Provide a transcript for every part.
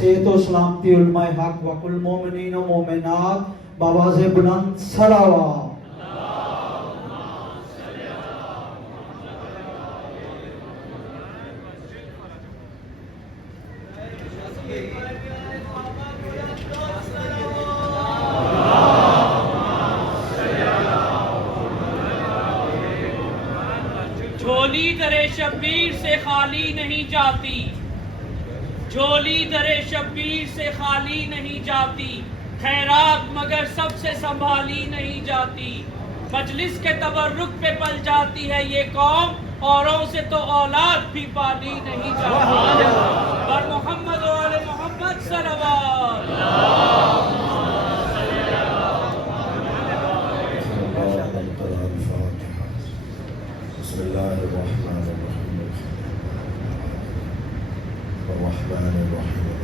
صحت و سلامتی علماء حق وکل مومنین و مومنات بآواز بلند صلوات۔ جھولی در شبیر سے خالی نہیں جاتی، جھولی در شبیر سے خالی نہیں جاتی، خیرات مگر سب سے سنبھالی نہیں جاتی، مجلس کے تبرک پہ پل جاتی ہے یہ قوم، اوروں سے تو اولاد بھی پالی نہیں جاتی۔ بر محمد و آل محمد صلوات۔ بسم اللہ الرحمن الرحیم الرحمن الرحیم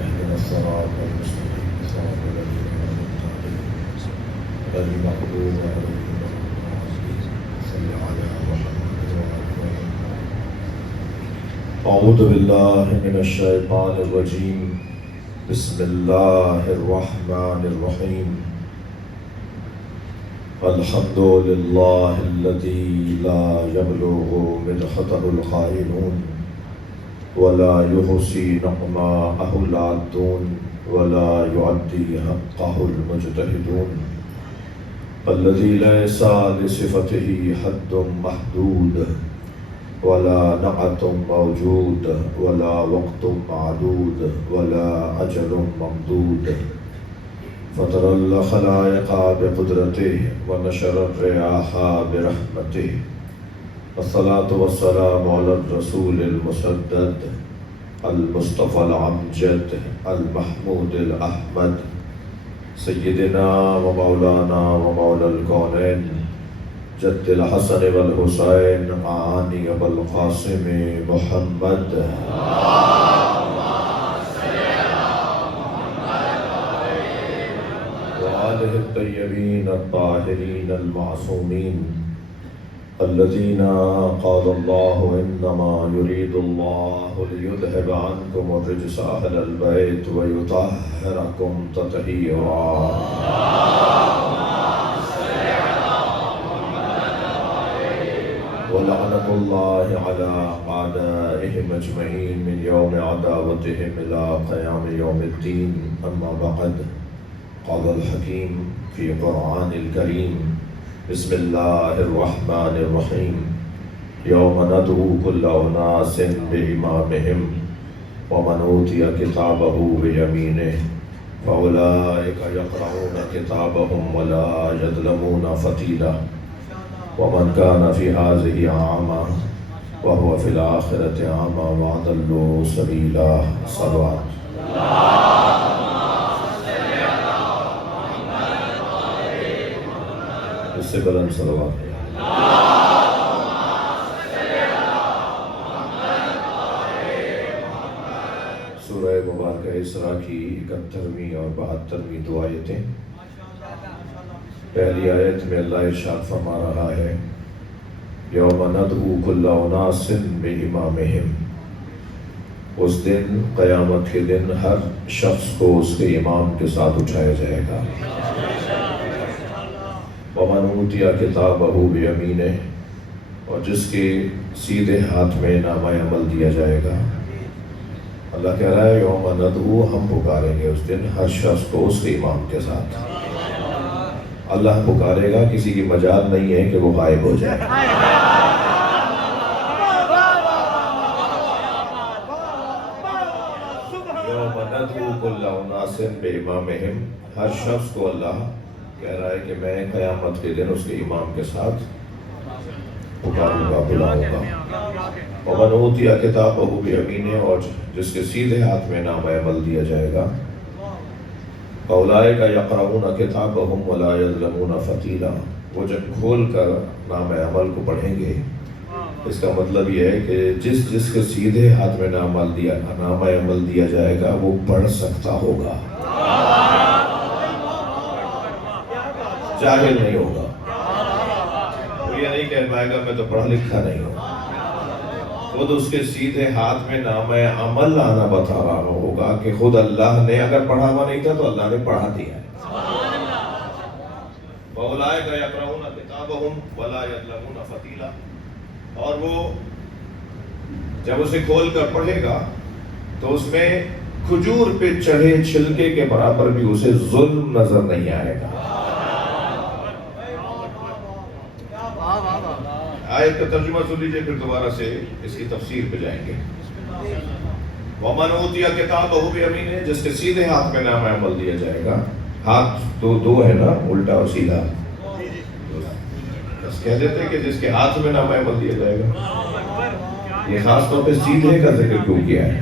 اهدنا الصراط المستقيم صراط الذين أنعمت عليهم غير المغضوب عليهم ولا الضالين صل على محمد وعلى آله أعوذ بالله من الشيطان الرجيم بسم الله الرحمن الرحيم الحمد لله الذي لا يبلغ مدحته القائلون ولا يحصي نعماءه العادون ولا يعدي حقه المجتهدون الذي ليس لصفته حد محدود ولا نعت موجود ولا وقت معدود ولا أجل ممدود فطر الخلائق بقدرته ونشر الرياح برحمته والصلاة والسلام على الرسول المسدد المصطفى العمجد المحمود الأحمد سيدنا ومولانا ومولى الكونين جد الحسن والحسين معاني أبا القاسم محمد وآله الطيبين الطاهرين المعصومين الذين قال الله إنما يريد الله ليذهب عنكم الرجس أهل البيت ويطهركم تطهيرا ولعنة الله على أعدائهم أجمعين من يوم عداوتهم إلى قيام يوم الدين أما بعد قال الحكيم في قرآن الكريم بسم الله الرحمن الرحيم يوم ندعو كل أناس بإمامهم ومن أوتي كتابه بيمينه فأولئك يقرؤون كتابهم ولا يظلمون فتيلا ومن كان في هذه أعمى وهو في الآخرة أعمى وأضل سبيلا صلوات اس سے بلند صلوات سورہ مبارکہ اسراء کی 71ویں اور 72ویں دو آیتیں۔ پہلی آیت میں اللہ ارشاد فرما رہا ہے یوم ندعو کل اناس بامامہم، اس دن قیامت کے دن ہر شخص کو اس کے امام کے ساتھ اٹھایا جائے گا۔ ومن اوتی کتابہ بیمینہ، اور جس کے سیدھے ہاتھ میں نامہ عمل دیا جائے گا۔ اللہ کہہ رہا ہے یوم ندعو، ہم پکاریں گے اس دن ہر شخص کو اس کے امام کے ساتھ۔ اللہ پکارے گا، کسی کی مجال نہیں ہے کہ وہ غائب ہو جائے۔ یوم ندعو کل اناس بامامہم، ہر شخص کو اللہ کہہ رہا ہے کہ میں قیامت کے دن اس کے امام کے ساتھ پکاروں گا، بلاؤں گا۔ ومن اوتی کتابہ بیمینہ، اور جس کے سیدھے ہاتھ میں نامہ عمل دیا جائے گا۔ فاولئک یقرؤون کتابہم ولا یظلمون فتیلا، وہ جب کھول کر نامہ عمل کو پڑھیں گے۔ اس کا مطلب یہ ہے کہ جس کے سیدھے ہاتھ میں نامہ عمل دیا جائے گا وہ پڑھ سکتا ہوگا، جاہل نہیں ہوگا۔ وہ یہ نہیں کہہ پائے گا میں تو پڑھا لکھا نہیں ہوں۔ خود اس کے سیدھے ہاتھ میں نام عمل آنا بتا رہا ہوگا کہ خود اللہ نے اگر پڑھا ہوا نہیں تھا تو اللہ نے پڑھا دیا ہے۔ فَأُولَٰئِكَ يَقْرَؤُونَ كِتَابَهُمْ وَلَا يَظْلَمُونَ فَتِيلًا، اور وہ جب اسے کھول کر پڑھے گا تو اس میں کھجور پہ چڑھے چھلکے کے برابر بھی اسے ظلم نظر نہیں آئے گا۔ آیت کا ترجمہ سن لیجئے، پھر دوبارہ سے اس کی تفسیر پہ جائیں گے۔ وَمَنْ أُوتِيَ كِتَابَهُ بِيَمِينِهِ، جس کے سیدھے ہاتھ میں نام عمل دیا جائے گا۔ ہاتھ تو دو ہے نا، الٹا اور سیدھا، بس کہہ دیتے کہ جس کے ہاتھ میں نام عمل دیا جائے گا۔ یہ خاص طور پہ سیدھے کا ذکر کیوں کیا ہے؟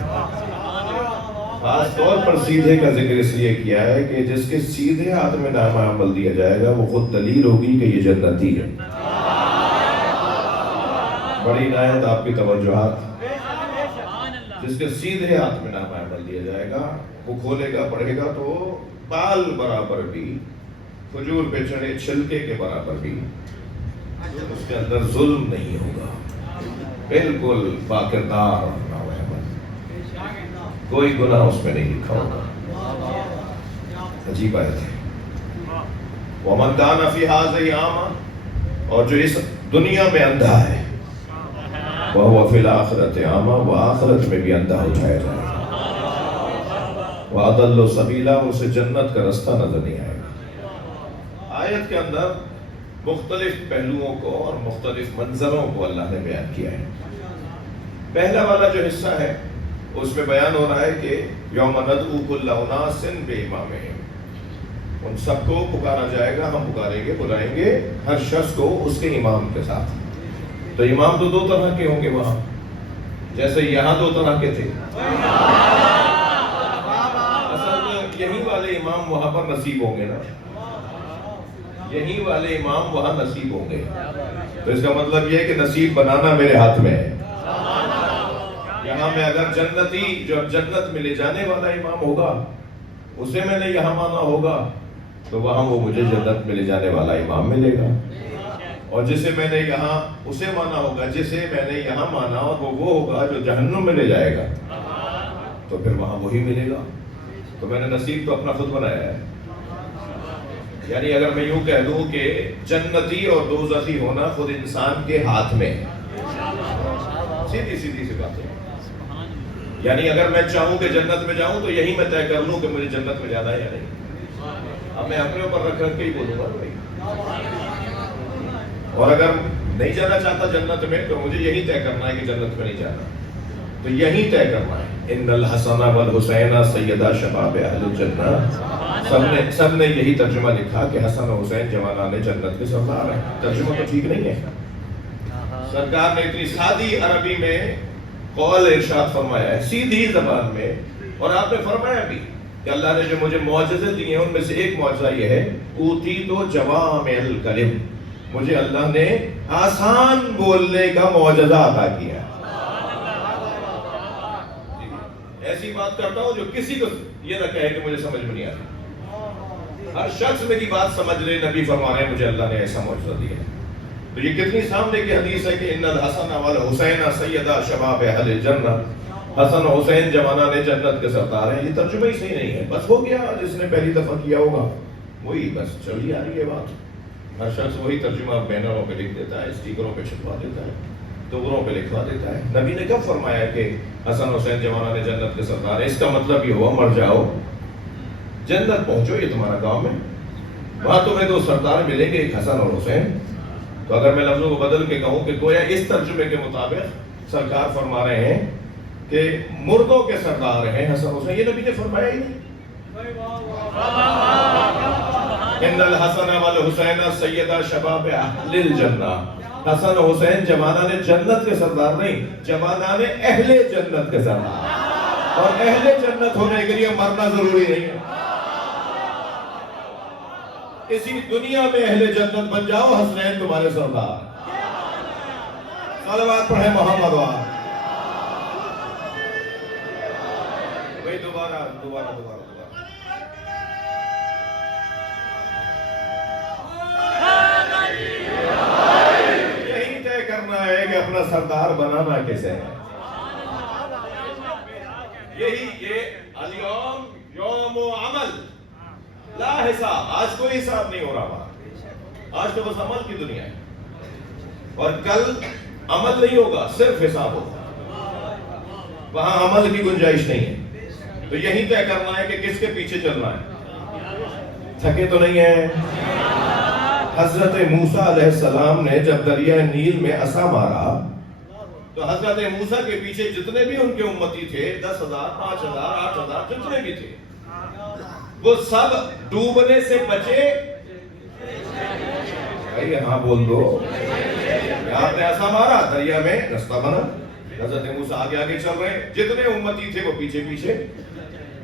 خاص طور پر سیدھے کا ذکر اس لیے کیا ہے کہ جس کے سیدھے ہاتھ میں نام عمل دیا جائے گا وہ خود دلیل ہوگی کہ یہ جنتی ہے۔ بڑی عنایت آپ کی توجہات۔ جس کے سیدھے ہاتھ میں نام عمل دیا جائے گا وہ کھولے گا پڑھے گا تو بال برابر بھی، کھجور پہ چڑھے چھلکے کے برابر بھی اس کے اندر ظلم نہیں ہوگا، بالکل باکردار نام عمل، کوئی گناہ اس میں نہیں لکھا ہوگا۔ عجیب آیت ہے۔ وَمَنْ كَانَ فِي هَٰذِهِ أَعْمَىٰ، اور جو اس دنیا میں اندھا ہے، وَهُوَ فِي الْآخِرَةِ أَعْمَىٰ، وہ آخرت میں بھی اندھا اٹھایا جائے گا۔ وَأَضَلُّ سَبِيلًا، اسے جنت کا رستہ نظر نہیں آئے گا۔ آیت کے اندر مختلف پہلوؤں کو اور مختلف منظروں کو اللہ نے بیان کیا ہے۔ پہلا والا جو حصہ ہے اس میں بیان ہو رہا ہے کہ یوم ندعو کل اناس بامامہم، ان سب کو پکارا جائے گا، ہم پکاریں گے، بلائیں گے ہر شخص کو اس کے امام کے ساتھ۔ تو امام تو دو طرح کے ہوں گے وہاں، جیسے یہاں دو طرح کے تھے۔ اصل یہی والے امام وہاں پر نصیب ہوں گے نا، یہی والے امام وہاں نصیب ہوں گے۔ تو اس کا مطلب یہ ہے کہ نصیب بنانا میرے ہاتھ میں ہے۔ یہاں میں اگر جنتی جو جنت میں لے جانے والا امام ہوگا اسے میں نے یہاں مانا ہوگا تو وہاں وہ مجھے جنت میں لے جانے والا امام ملے گا، اور جسے میں نے یہاں اسے مانا ہوگا، جسے میں نے یہاں مانا اور وہ ہوگا جو جہنم میں لے جائے گا، تو پھر وہاں وہی ملے گا۔ تو میں نے نصیب تو اپنا خود بنایا ہے۔ یعنی اگر میں یوں کہہ دوں کہ جنتی اور دوزخی ہونا خود انسان کے ہاتھ میں ہے، سیدھی سی بات ہے۔ یعنی اگر میں چاہوں کہ جنت میں جاؤں تو یہی میں طے کر لوں کہ مجھے جنت میں جانا ہے یا نہیں۔ اب میں اپنے اوپر رکھ کے ہی بولوں گا بھائی، اور اگر نہیں جانا چاہتا جنت میں تو مجھے یہی طے کرنا ہے کہ جنت میں نہیں جانا، تو یہی طے کرنا ہے۔ ان الحسن والحسین سیدا شباب اہل الجنہ، سب نے یہی ترجمہ لکھا کہ حسن و حسین جوانان جنت کے سردار ہیں۔ ترجمہ تو ٹھیک نہیں ہے۔ سرکار نے اتنی سادی عربی میں قول ارشاد فرمایا ہے، سیدھی زبان میں، اور آپ نے فرمایا بھی کہ اللہ نے جو مجھے معجزے دیے ہیں ان میں سے ایک معجزہ یہ ہے اوتیت جوامع الکلم، مجھے اللہ نے آسان بولنے کا معجزہ عطا کیا ہے۔ ایسی بات کرتا ہوں جو کسی کو یہ نہ کہے کہ مجھے سمجھ میں نہیں آتی، ہر شخص میری بات سمجھ لے۔ نبی فرما رہے ہیں مجھے اللہ نے ایسا معجزہ دیا ہے۔ تو یہ کتنی سامنے کی حدیث ہے کہ ان الحسن والحسین سیدا شباب اہل الجنہ، حسن و حسین جوانان جنت کے سردار ہیں۔ یہ ترجمہ ہی صحیح نہیں ہے، بس ہو گیا، جس نے پہلی دفعہ کیا ہوگا وہی بس چلی آ رہی ہے بات۔ ہر شخص وہی ترجمہ بینروں پہ لکھ دیتا ہے، اسٹیکروں پہ چھپوا دیتا ہے، ٹکڑوں پہ لکھوا دیتا ہے۔ نبی نے کب فرمایا ہے کہ حسن حسین جوانان جنت کے سردار ہیں؟ اس کا مطلب یہ ہوا مر جاؤ جنت پہنچو، یہ تمہارا کام ہے، وہاں تمہیں دو سردار ملیں گے، ایک حسن اور حسین۔ تو اگر میں لفظوں کو بدل کے کہوں کہ گویا اس ترجمے کے مطابق سرکار فرما رہے ہیں کہ مردوں کے سردار ہیں حسن حسین، یہ نبی نے فرمایا ہی نہیں۔ ان الحسن والحسین سیدا شباب اہل الجنہ، حسن حسین جوانان جنت کے سردار نہیں، جوانان اہل جنت کے سردار، اور اہل جنت ہونے کے لیے مرنا ضروری نہیں ہے۔ اسی دنیا میں اہل جنت بن جاؤ، حسنین تمہارے سردار۔ صلوات پڑھیں محمد وار۔ بھئی دوبارہ یہی طے کرنا ہے کہ اپنا سردار بنانا کیسے ہے۔ یہی یہ الیوم یوم عمل لا حساب. آج کوئی حساب نہیں ہو رہا ہمارا. آج تو بس عمل کی دنیا ہے اور کل عمل نہیں ہوگا, صرف حساب ہوگا. وہاں عمل کی گنجائش نہیں ہے. تو یہی طے کرنا ہے کہ کس کے پیچھے چلنا ہے. تھکے تو نہیں ہیں؟ حضرت موسیٰ علیہ السلام نے جب دریائے نیل میں عصا مارا تو حضرت موسیٰ کے پیچھے جتنے بھی ان کے امتی تھے, 10,000 5,000 8,000 جتنے بھی تھے, وہ سب ڈوبنے سے بچے. ہاں بول دو. آپ نے عصا مارا, دریا میں رستہ بنا, حضرت موسیٰ آگے آگے چل رہے ہیں, جتنے امتی تھے وہ پیچھے پیچھے,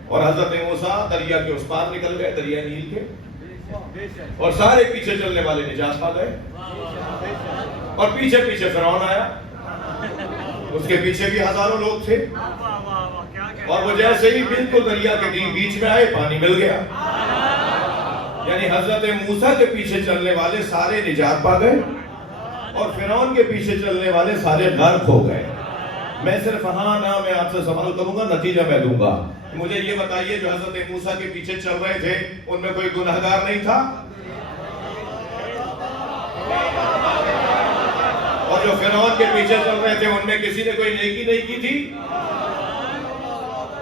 اور حضرت موسیٰ دریا کے اس پار نکل گئے, دریا نیل کے, اور سارے پیچھے چلنے والے نجات پا گئے. اور پیچھے پیچھے فرعون آیا, اس کے پیچھے بھی ہزاروں لوگ تھے, اور وہ جیسے ہی بالکل دریا کے بیچ میں آئے پانی مل گیا. یعنی حضرت موسیٰ کے پیچھے چلنے والے سارے نجات پا گئے اور فرعون کے پیچھے چلنے والے سارے غرق ہو گئے. میں صرف ہاں نہ میں آپ سے سوال کروں گا, نتیجہ میں دوں گا. مجھے یہ بتائیے, جو حضرت موسیٰ کے پیچھے چل رہے تھے ان میں کوئی گناہگار نہیں تھا؟ اور جو فرعون کے پیچھے چل رہے تھے ان میں کسی نے کوئی نیکی نہیں کی تھی؟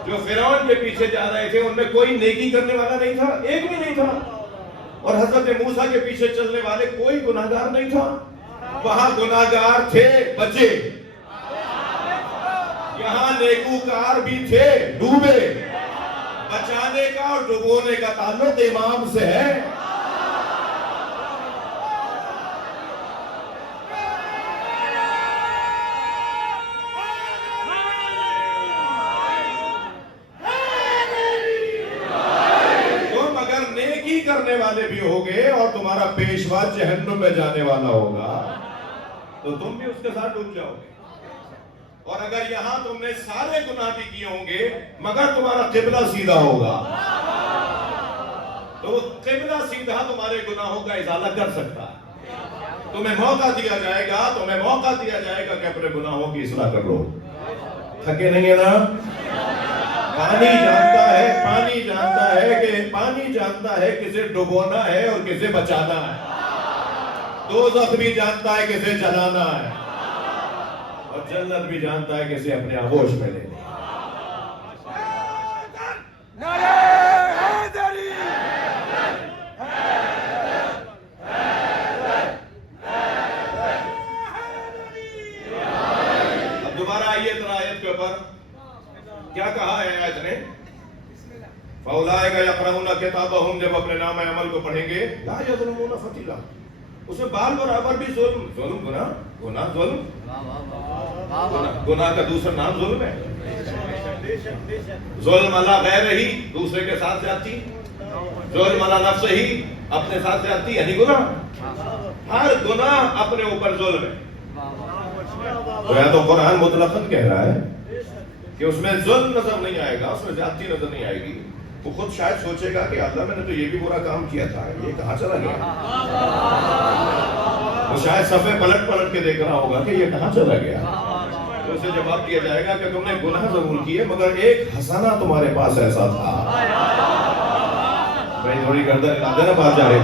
جو فرعون کے پیچھے جا رہے تھے ان میں کوئی نیکی کرنے والا نہیں تھا, ایک بھی نہیں تھا. اور حضرت موسیٰ کے پیچھے چلنے والے کوئی گناہگار نہیں تھا. وہاں گناہگار تھے بچے, یہاں نیکوکار بھی تھے ڈوبے. بچانے کا اور ڈبونے کا تعلق امام سے ہے. تم اگر نیکی کرنے والے بھی ہوگے اور تمہارا پیشوا جہنم میں جانے والا ہوگا تو تم بھی اس کے ساتھ ڈوب جاؤ گے. اور اگر یہاں تم نے سارے گناہ بھی کیے ہوں گے مگر تمہارا قبلہ سیدھا ہوگا تو قبلہ سیدھا تمہارے گناہوں کا ازالہ کر سکتا ہے. تمہیں موقع دیا جائے گا کہ اپنے گناہوں کی اصلاح کر لو. تھکے نہیں ہے نا؟ پانی جانتا ہے کسے ڈبونا ہے اور کسے بچانا ہے. دوزخ بھی جانتا ہے کسے جلانا ہے, اور جنت بھی جانتا ہے کسے اپنے آغوش میں لینا. اب دوبارہ آئیے آیت کے اوپر کیا کہا ہے آیت نے؟ فَأُولَٰئِكَ يَقْرَؤُونَ كِتَابَهُمْ, جب اپنے نام عمل کو پڑھیں گے, لَا يَظْلِمُونَ فَتِيلًا, اس میں بال برابر بھی گناہ کا دوسرا نام ظلم ہے. ظلم علی غیر ہی, دوسرے کے ساتھ زیادتی. ظلم علی نفس ہی, اپنے ساتھ زیادتی, یعنی گناہ. ہر گناہ اپنے اوپر ظلم ہے. تو یا تو قرآن مطلقاً کہہ رہا ہے کہ اس میں ظلم نظر نہیں آئے گا, اس میں زیادتی نظر نہیں آئے گی. وہ خود شاید سوچے گا کہ اللہ میں نے تو یہ بھی برا کام کیا تھا, یہ کہاں چلا گیا. وہ شاید صفحے پلٹ کے دیکھ رہا ہوگا کہ یہ کہاں چلا گیا. تو اسے جواب دیا جائے گا کہ تم نے گناہ ضرور کیے مگر ایک حسنہ تمہارے پاس ایسا تھا. بھائی تھوڑی گردن ہلا دینا باہر جا رہے.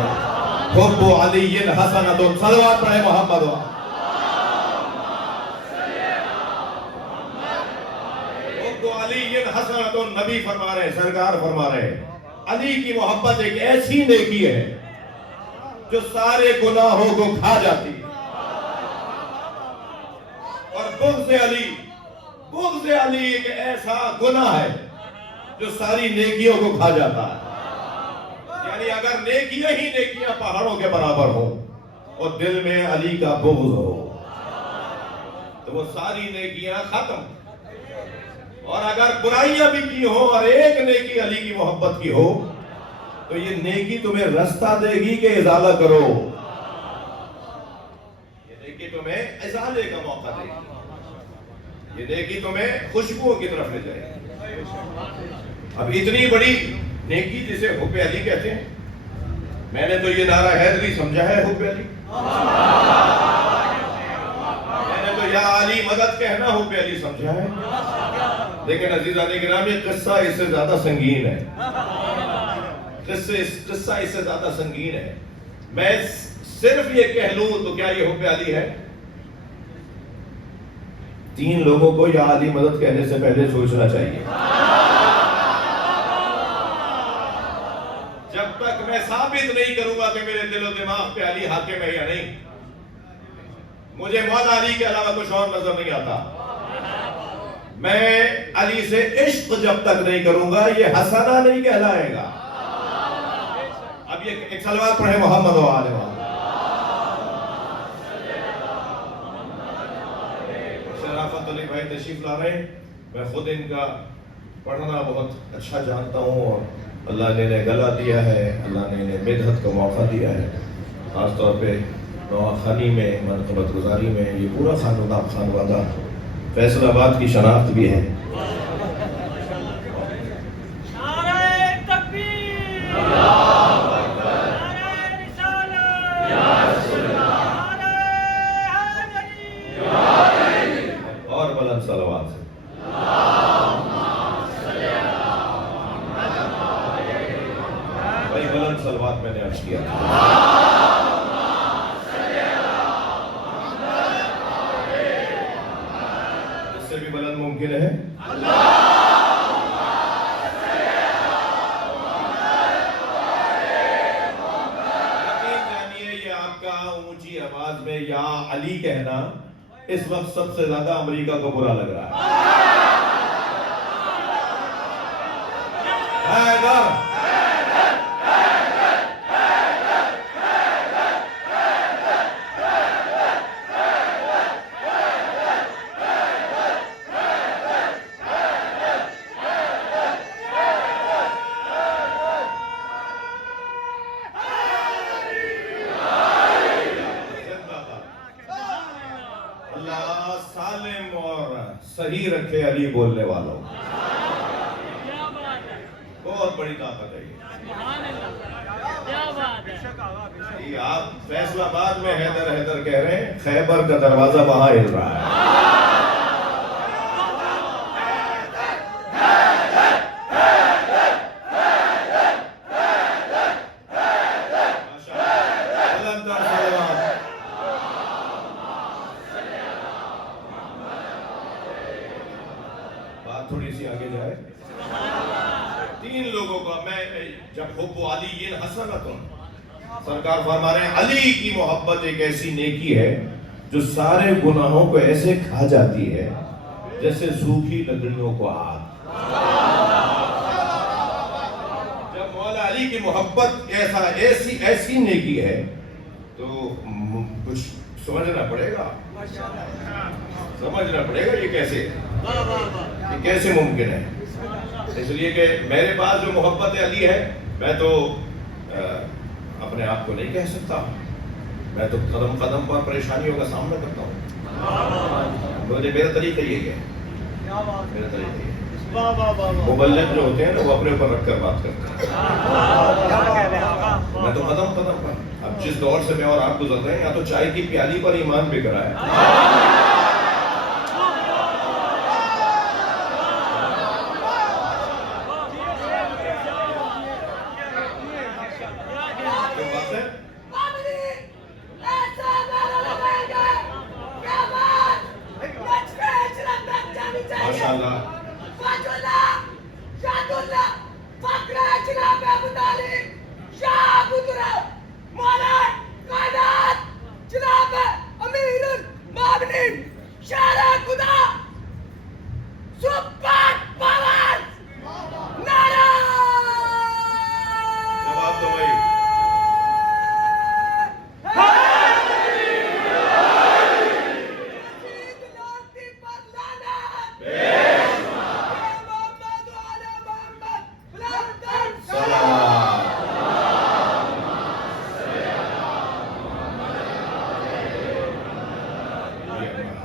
حب علی حسنۃ, صلوات پڑھے محمد. حسنۃ, نبی فرما رہے ہیں, سرکار فرما رہے ہیں, علی کی محبت ایک ایسی نیکی ہے جو سارے گناہوں کو کھا جاتی ہے. اور بغض علی ایک ایسا گناہ ہے جو ساری نیکیوں کو کھا جاتا ہے. یعنی اگر نیکیاں پہاڑوں کے برابر ہو اور دل میں علی کا بغض ہو تو وہ ساری نیکیاں ختم. اور اگر برائیاں بھی کی ہو اور ایک نیکی علی کی محبت کی ہو تو یہ نیکی تمہیں رستہ دے گی کہ ازالہ کرو. یہ نیکی تمہیں ازالے کا موقع دے گی. یہ نیکی تمہیں خوشبوؤں کی طرف لے جائے گی. اب اتنی بڑی نیکی جسے حب علی کہتے ہیں, میں نے تو یہ نعرہ حیدری سمجھا ہے حب علی. میں نے تو یا علی مدد کہنا حب علی سمجھا ہے, لیکن عزیزان کرام یہ قصہ اس سے زیادہ سنگین ہے، قصہ اس سے زیادہ سنگین ہے. میں صرف یہ کہہ لوں تو کیا یہ حب علی ہے؟ 3 لوگوں کو یا علی مدد کہنے سے پہلے سوچنا چاہیے. جب تک میں ثابت نہیں کروں گا کہ میرے دل و دماغ پہ علی حاکم ہے یا نہیں، مجھے مولا علی کے علاوہ کچھ اور نظر نہیں آتا. میں علی سے عشق جب تک نہیں کروں گا یہ حسنہ نہیں کہلائے گا. اب یہ ایک صلوات پڑھیں محمد و آل محمد. شرافت علی بھائی تشریف لا رہے ہیں. میں خود ان کا پڑھنا بہت اچھا جانتا ہوں اور اللہ نے انہیں گلا دیا ہے، اللہ نے انہیں مدحت کا موقع دیا ہے. خاص طور پہ نواخانی میں منقبت گزاری میں یہ پورا خانوادہ فیصل آباد کی شناخت بھی ہے. اور بلند صلوات سے بھائی بلند صلوات میں نے عرض کیا تھا. اس سے بھی بلند ممکن ہے. اونچی آواز میں یا علی کہنا اس وقت سب سے زیادہ امریکہ کو برا لگ رہا ہے. اللہ سالم اور صحیح رکھے علی بولنے والوں. بہت بڑی طاقت ہے یہ. آپ فیصل آباد میں حیدر حیدر کہہ رہے ہیں، خیبر کا دروازہ وہاں ہل رہا ہے. تھوڑی سی آگے جائے. 3 لوگوں کا میں جب حب علی حسنۃ، سرکار فرما رہے ہیں علی کی محبت ایک ایسی نیکی ہے جو سارے گناہوں کو ایسے کھا جاتی ہے جیسے سوکھی لکڑیوں کو آگ. جب مولا علی کی محبت ایسی نیکی ہے تو کچھ سمجھنا پڑے گا، یہ کیسے ممکن ہے. اس لیے کہ میرے پاس جو محبت علی ہے میں تو اپنے آپ کو نہیں کہہ سکتا. میں تو قدم قدم پر پریشانیوں کا سامنا کرتا ہوں. مجھے میرا طریقہ یہ ہے، میرا طریقہ یہ. مبلغ جو ہوتے ہیں نا وہ اپنے اوپر رکھ کر بات کرتے ہیں. میں تو قدم قدم پر. اب جس دور سے میں اور آپ گزر رہے ہیں، یا تو چائے کی پیالی پر ایمان بک رہا ہے،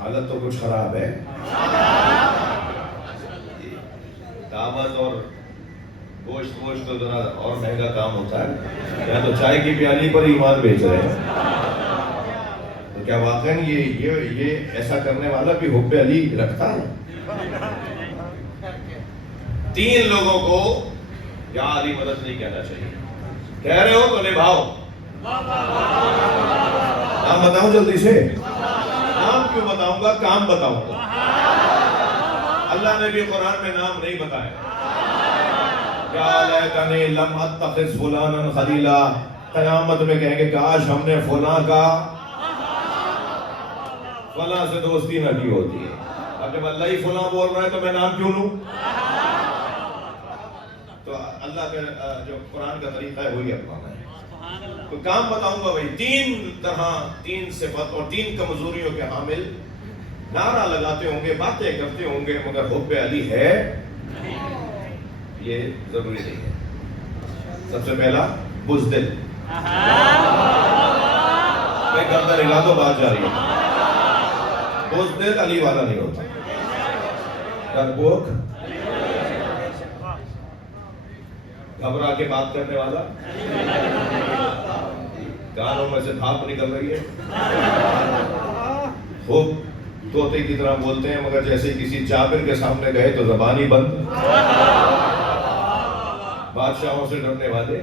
حالت تو کچھ خراب ہے. دعوت اور گوشت تو ذرا اور مہنگا کام ہوتا ہے. یا تو چائے کی پیالی پر ایمان بیچ رہے ہیں. تو کیا واقعی یہ ایسا کرنے والا بھی حب علی رکھتا ہے؟ 3 لوگوں کو یا علی مدد نہیں کہنا چاہیے. کہہ رہے ہو تو نبھاؤ. نام بتاؤں جلدی سے؟ نام کیوں بتاؤں گا؟ کام بتاؤں گا. اللہ نے بھی قرآن میں نام نہیں بتایا. یا لیتنی لم اتخذ فلانا خلیلا. قیامت میں کہیں گے کاش ہم نے فلاں کا فلاں سے دوستی نہ کی ہوتی ہے. اب جب اللہ ہی فلاں بول رہا ہے تو میں نام کیوں لوں؟ تو اللہ کا جو قرآن کا طریقہ ہے وہی اپنانا ہے. تو کام بتاؤں گا بھائی. 3 طرح 3 صفت اور 3 کمزوریوں کے حامل نعرہ لگاتے ہوں گے, باتیں کرتے ہوں گے, مگر حب علی ہے یہ ضروری نہیں ہے. سب سے پہلا بزدل. میں گردن ہلا دو بات جاری ہے. بزدل علی والا نہیں ہوتا. ڈرپوک, گھبرا کے بات کرنے والا, کانوں میں سے بھاپ نکل رہی ہے, خوب طوطے کی طرح بولتے ہیں مگر جیسے کسی جابر کے سامنے گئے تو زبان ہی بند. بادشاہوں سے ڈرنے والے,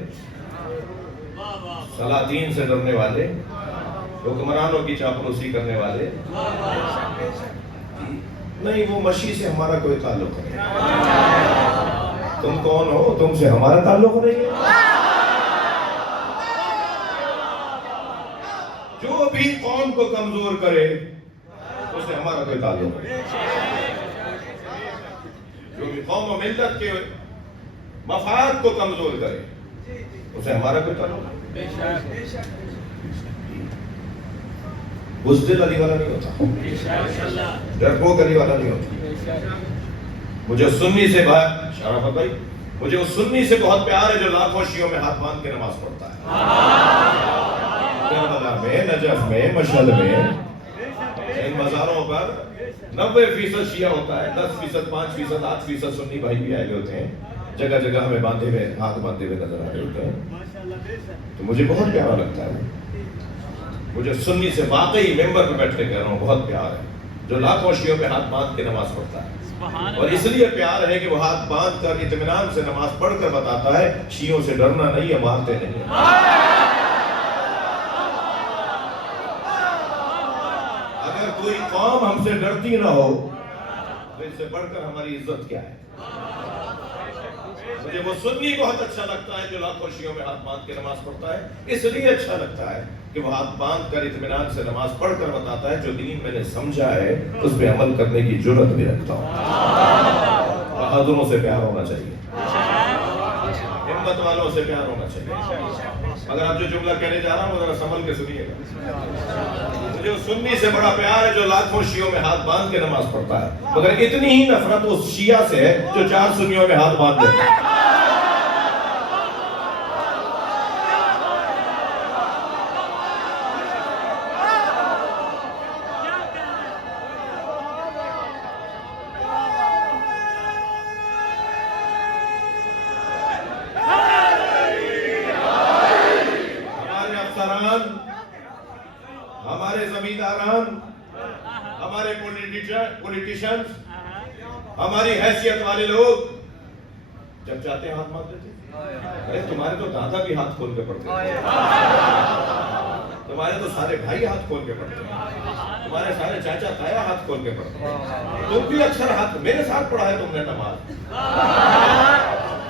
سلاطین سے ڈرنے والے, حکمرانوں کی چاپلوسی کرنے والے. نہیں, وہ مشی سے ہمارا کوئی تعلق نہیں. تم کون ہو؟ تم سے ہمارا تعلق نہیں ہے. جو بھی قوم کو کمزور کرے اس سے ہمارا کوئی تعلق نہیں. جو بھی قوم و ملت کے مفاد کو کمزور کرے اس سے ہمارا کوئی تعلق نہیں. بزدل علی والا نہیں ہوتا, ڈرپوک علی والا نہیں ہوتا. مجھے سنی سے شرافت بھائی, مجھے اس سنی سے بہت پیار ہے جو لاکھوں شیعوں میں ہاتھ باندھ کے نماز پڑھتا ہے. کربلا میں, نجف میں, مشہد میں, ان مزاروں پر 90% شیعہ ہوتا ہے, 10%, 5%, 8% سنی بھائی بھی آئے ہوتے ہیں. جگہ جگہ ہمیں باندھے ہوئے, ہاتھ باندھے ہوئے نظر آ رہے ہوتے ہیں. تو مجھے بہت پیارا لگتا ہے. مجھے سنی سے واقعی ممبر پہ بیٹھ کے کہہ رہا ہوں بہت پیار ہے جو لاکھوں شیعوں پہ ہاتھ باندھ کے نماز پڑھتا ہے. اور اس لیے پیار ہے کہ وہ ہاتھ باندھ کر اطمینان سے نماز پڑھ کر بتاتا ہے شیعوں سے ڈرنا نہیں ہے, مارتے نہیں ہیں. اگر کوئی قوم ہم سے ڈرتی نہ ہو تو اس سے بڑھ کر ہماری عزت کیا ہے. مجھے وہ سنی بہت اچھا لگتا ہے جو لاکھوں شیعوں میں ہاتھ باندھ کے نماز پڑھتا ہے. اس لیے اچھا لگتا ہے کہ وہ ہاتھ باندھ کر اطمینان سے نماز پڑھ کر بتاتا ہے جو دین میں نے سمجھا ہے اس پہ عمل کرنے کی جرت بھی رکھتا ہوں. بہادروں سے پیار ہونا چاہیے, ہمت والوں سے پیار ہونا چاہیے. اگر آپ جو جملہ کہنے جا رہا ہوں ذرا سنبھل کے سنیے گا. مجھے اس سنی سے بڑا پیار ہے جو لاکھوں شیعوں میں ہاتھ باندھ کے نماز پڑھتا ہے, مگر اتنی ہی نفرت اس شیعہ سے ہے جو 4 سنیوں میں ہاتھ باندھ دیتا ہے. ہمارے زمینداران, ہمارے پولیٹیشنز, ہماری حیثیت والے لوگ جب چاہتے ہیں ہاتھ مار دیتے. ارے تمہارے تو دادا بھی ہاتھ کھول کے پڑھتے ہیں, تمہارے تو سارے بھائی ہاتھ کھول کے پڑھتے ہیں, تمہارے سارے چاچا تایا ہاتھ کھول کے پڑھتے ہیں. تم بھی اکثر ہاتھ میرے ساتھ پڑھا ہے تم نے نماز,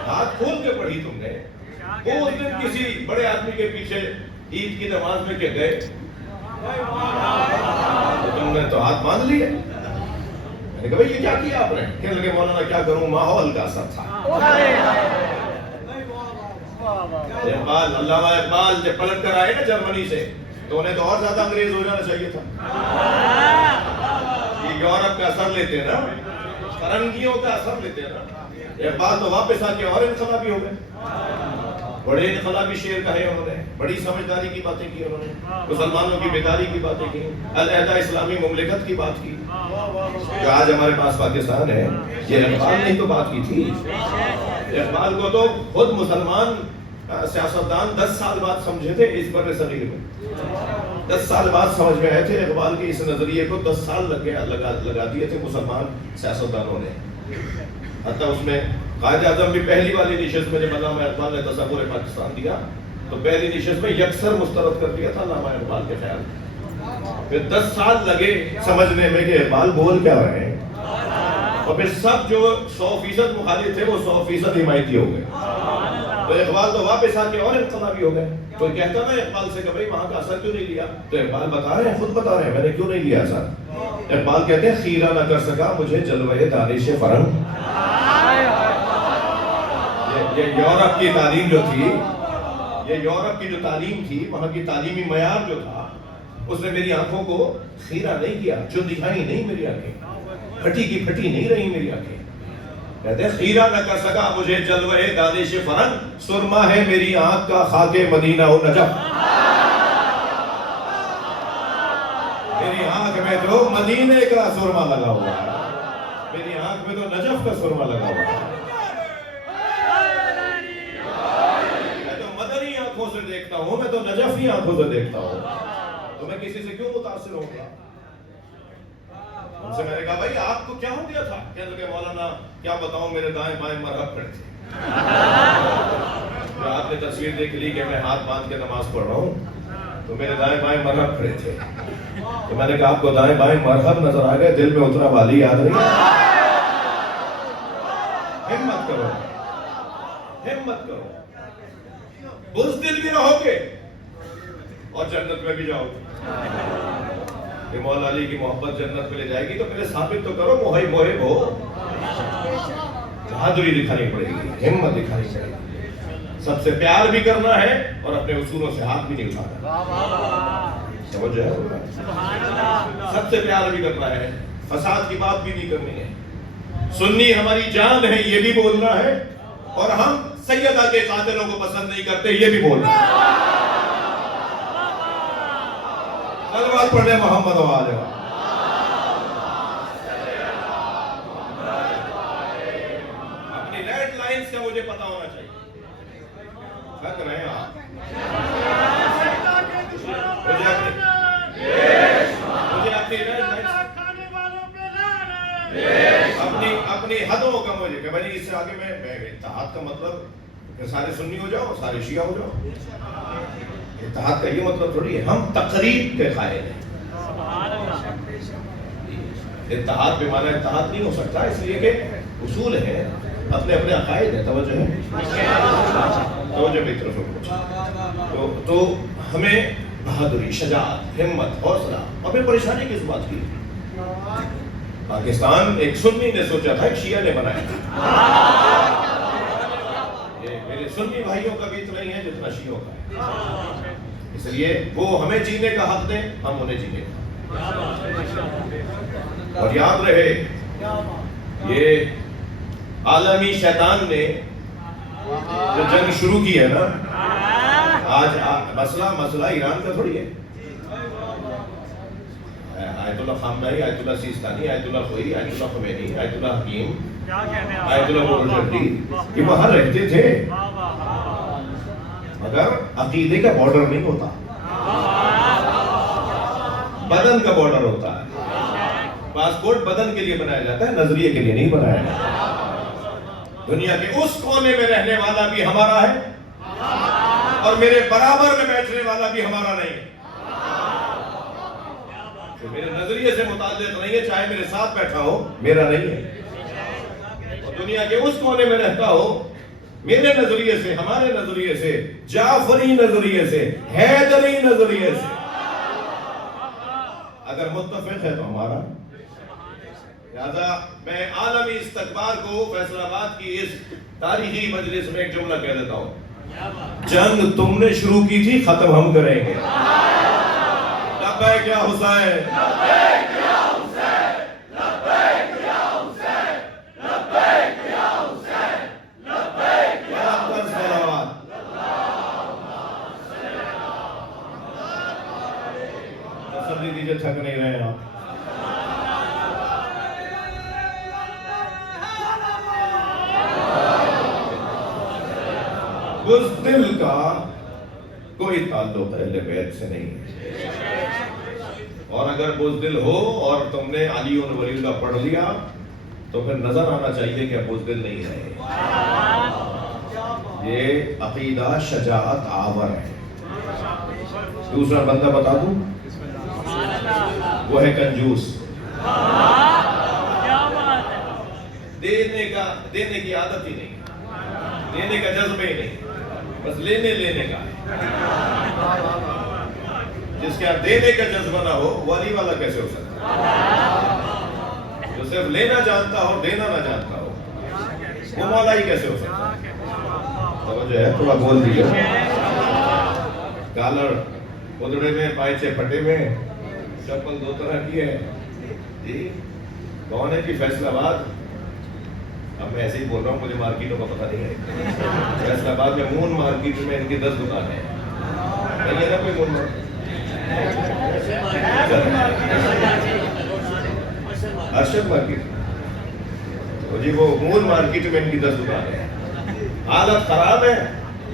ہاتھ کھول کے پڑھی تم نے. وہ اس دن کسی بڑے آدمی کے پیچھے عید کی نماز میں کہ گئے تو تم نے تو ہاتھ باندھ لیے. میں نے کہا بھئی یہ کیا کیا آپ نے؟ کہنے لگے مولانا کیا کروں, ماحول کا اثر تھا. اقبال, علامہ اقبال جب پلٹ کر آئے نا جرمنی سے تو انہیں تو اور زیادہ انگریز ہو جانا چاہیے تھا. یہ یورپ کا اثر لیتے ہیں نا, فرنگیوں کا اثر لیتے ہیں نا. اقبال تو واپس آ کے اور انقلابی ہو گئے. بڑے انقلابی شعر کہے انہوں نے, بڑی سمجھداری کی باتیں کی انہوں نے, مسلمانوں کی بیداری کی باتیں کی, علیحدہ اسلامی مملکت کی بات کی. جو آج ہمارے پاس پاکستان ہے یہ اقبال نے تو بات کی تھی. اقبال کو تو خود مسلمان سیاستدان 10 سال بعد سمجھے تھے اس بر صغیر میں. 10 سال بعد سمجھ میں آئے تھے اقبال کے اس نظریے کو. 10 سال لگا دیے تھے مسلمان سیاستدانوں نے. حتیٰ اس میں قائد اعظم بھی پہلی والی نشست میں جب علامہ اقبال نے تصور پاکستان دیا تو پہلی نشست میں یکسر مسترد کر دیا تھا علامہ اقبال کے خیال. پھر 10 سال لگے سمجھنے میں کہ اقبال بول کیا رہے ہیں, اور پھر سب جو 100% مخالف تھے وہ 100% حمایتی ہو گئے. تو اقبال تو واپس آ کے اور انقلابی ہو گئے. کوئی کہتا نا اقبال سے کہ بھائی وہاں کا اثر کیوں نہیں لیا, تو اقبال بتا رہے ہیں, خود بتا رہے ہیں میں نے کیوں نہیں لیا اثر. اقبال کہتے ہیں خیرہ نہ کر سکا مجھے جلوہ دانش فرنگ. یہ یورپ کی تعلیم جو تھی, یہ یورپ کی جو تعلیم تھی, وہاں کی تعلیمی معیار جو تھا, اس نے میری آنکھوں کو خیرہ نہیں کیا. جو دکھائی نہیں میری آنکھیں, پھٹی کی پھٹی نہیں رہی میری آنکھیں. کہتے ہیں خیرہ نہ کر سکا مجھے جلوہ دانش فرنگ, سرما ہے میری آنکھ کا خاک مدینہ و نجف. میری آنکھ میں تو مدینے کا سرما لگا ہوا ہے, میری آنکھ میں تو نجف کا سرما لگا ہوا ہے. میں تو مدنی آنکھوں سے دیکھتا ہوں, میں تو نجفی آنکھوں سے دیکھتا ہوں, تو میں کسی سے کیوں متاثر ہوں گا. ان سے میں نے کہا بھائی آپ کو کیا ہو گیا تھا؟ کہنے لگے مولانا کیا بتاؤں میرے دائیں بائیں مرہب کھڑے تھے. آپ نے تصویر دیکھ لی کہ میں ہاتھ باندھ کے نماز پڑھ رہا ہوں, تو میرے دائیں بائیں مرہب کھڑے تھے. تو میں نے کہا آپ کو دائیں بائیں مرہب نظر آ گئے, دل میں اترا والی یاد رہی؟ ہمت کرو, ہمت کرو, بزدل بھی رہو گے اور جنت میں بھی جاؤ گے. کہ مولا علی کی محبت جنت میں لے جائے گی, تو پہلے ثابت تو کرو محب ہو. بہادری دکھانی پڑے گی, ہمت دکھانی پڑے گی. سب سے پیار بھی کرنا ہے اور اپنے اصولوں سے ہاتھ بھی نہیں اٹھانا. سمجھ جائے, سب سے پیار بھی کرنا ہے, فساد کی بات بھی نہیں کرنی ہے. سنی ہماری جان ہے یہ بھی بولنا ہے, اور ہم سیدہ کے قاتلوں کو پسند نہیں کرتے یہ بھی بولنا ہے. صلوات پڑھنے محمد و آلہ. اپنی ریڈ لائنز کا مجھے پتا ہونا چاہیے. تھک رہے ہیں آپ, مجھے اپنی ریڈ لائنز, اپنی حدوں کا مجھے کہ بھائی اس سے آگے میں اتحاد کا مطلب کہ سارے سنی ہو جاؤ سارے شیعہ ہو جاؤ. اتحاد کا یہ مطلب تھوڑی ہے. ہم تقریب کے قائل ہیں. اتحاد بے معنی اتحاد نہیں ہو سکتا, اس لیے کہ اصول ہیں, اپنے اپنے عقائد ہیں. توجہ ہے, توجہ بھی طرف. تو ہمیں بہادری, شجاعت, ہمت, حوصلہ. ہمیں پریشانی کس بات کی؟ پاکستان ایک سنی نے سوچا تھا, ایک شیعہ نے بنایا تھا. میرے سنی بھائیوں کا بھی اتنا ہی ہے جتنا شیعوں کا ہے. اس لیے وہ ہمیں جینے کا حق دیں, ہم انہیں جینے کا. اور یاد رہے یہ عالمی شیطان نے جو جنگ شروع کی ہے نا, آج مسئلہ ایران کا تھوڑی ہے. آیت اللہ خامنہی, آیت اللہ سیستانی, آیت اللہ خوئی, آیت اللہ خمینی, آیت اللہ حکیم, آیت اللہ بروجردی, یہ وہاں رہتے تھے, مگر عقیدے کا بارڈر نہیں ہوتا, بدن کا بارڈر ہوتا ہے. پاسپورٹ بدن کے لیے بنایا جاتا ہے, نظریے کے لیے نہیں بنایا جاتا. دنیا کے اس کونے میں رہنے والا بھی ہمارا ہے, اور میرے برابر میں بیٹھنے والا بھی ہمارا نہیں ہے. میرے نظریے سے متعلق نہیں ہے, چاہے میرے ساتھ بیٹھا ہو میرا نہیں ہے. اور دنیا کے اس کونے میں رہتا ہو, میرے نظریے سے, ہمارے نظریے سے, جعفری نظریے سے, حیدری نظریے سے اگر متفق ہے تو ہمارا. لہذا میں عالمی استقبال کو فیصل آباد کی اس تاریخی مجلس میں ایک جملہ کہہ دیتا ہوں, جنگ تم نے شروع کی تھی, ختم ہم کریں گے. لبیک یا حسین, لبیک یا حسین, لبیک یا حسین, لبیک یا حسین, لبیک یا حسین. تسلی دیجئے, تھک نہیں رہے آپ. بزدل کا کوئی تعلق اہل بیت سے نہیں ہے. اور اگر بزدل ہو اور تم نے علی و ولی اللہ پڑھ لیا تو پھر نظر آنا چاہیے کہ بزدل نہیں ہے. یہ عقیدہ شجاعت آور ہے. دوسرا بندہ بتا دوں، وہ ہے کنجوس. دینے کی عادت ہی نہیں، دینے کا جذبہ ہی نہیں، بس لینے کا. جس کے یہاں دینے کا جذبہ نہ ہو وہ علی والا کیسے ہو سکتا ہے؟ جو صرف لینا جانتا ہو دینا نہ جانتا ہو وہ مولا ہی کیسے ہو سکتا ہے؟ توجہ ہے، تھوڑا بول دیجیے. کالر ادڑے میں، پائچے پھٹے میں، چپل دو طرح کی ہے جی. کون ہے جی؟ فیصل آباد. اب میں ایسے ہی بول رہا ہوں، مجھے مارکیٹوں کا پتہ نہیں ہے. فیصل آباد میں مون مارکیٹ میں ان کی 10 دکانیں ہیں. نہیں ہے نا کوئی مون مارکیٹ؟ ارشد مارکیٹ جی، وہ مون مارکیٹ میں ان کی 10 دکانیں ہیں. حالت خراب ہے.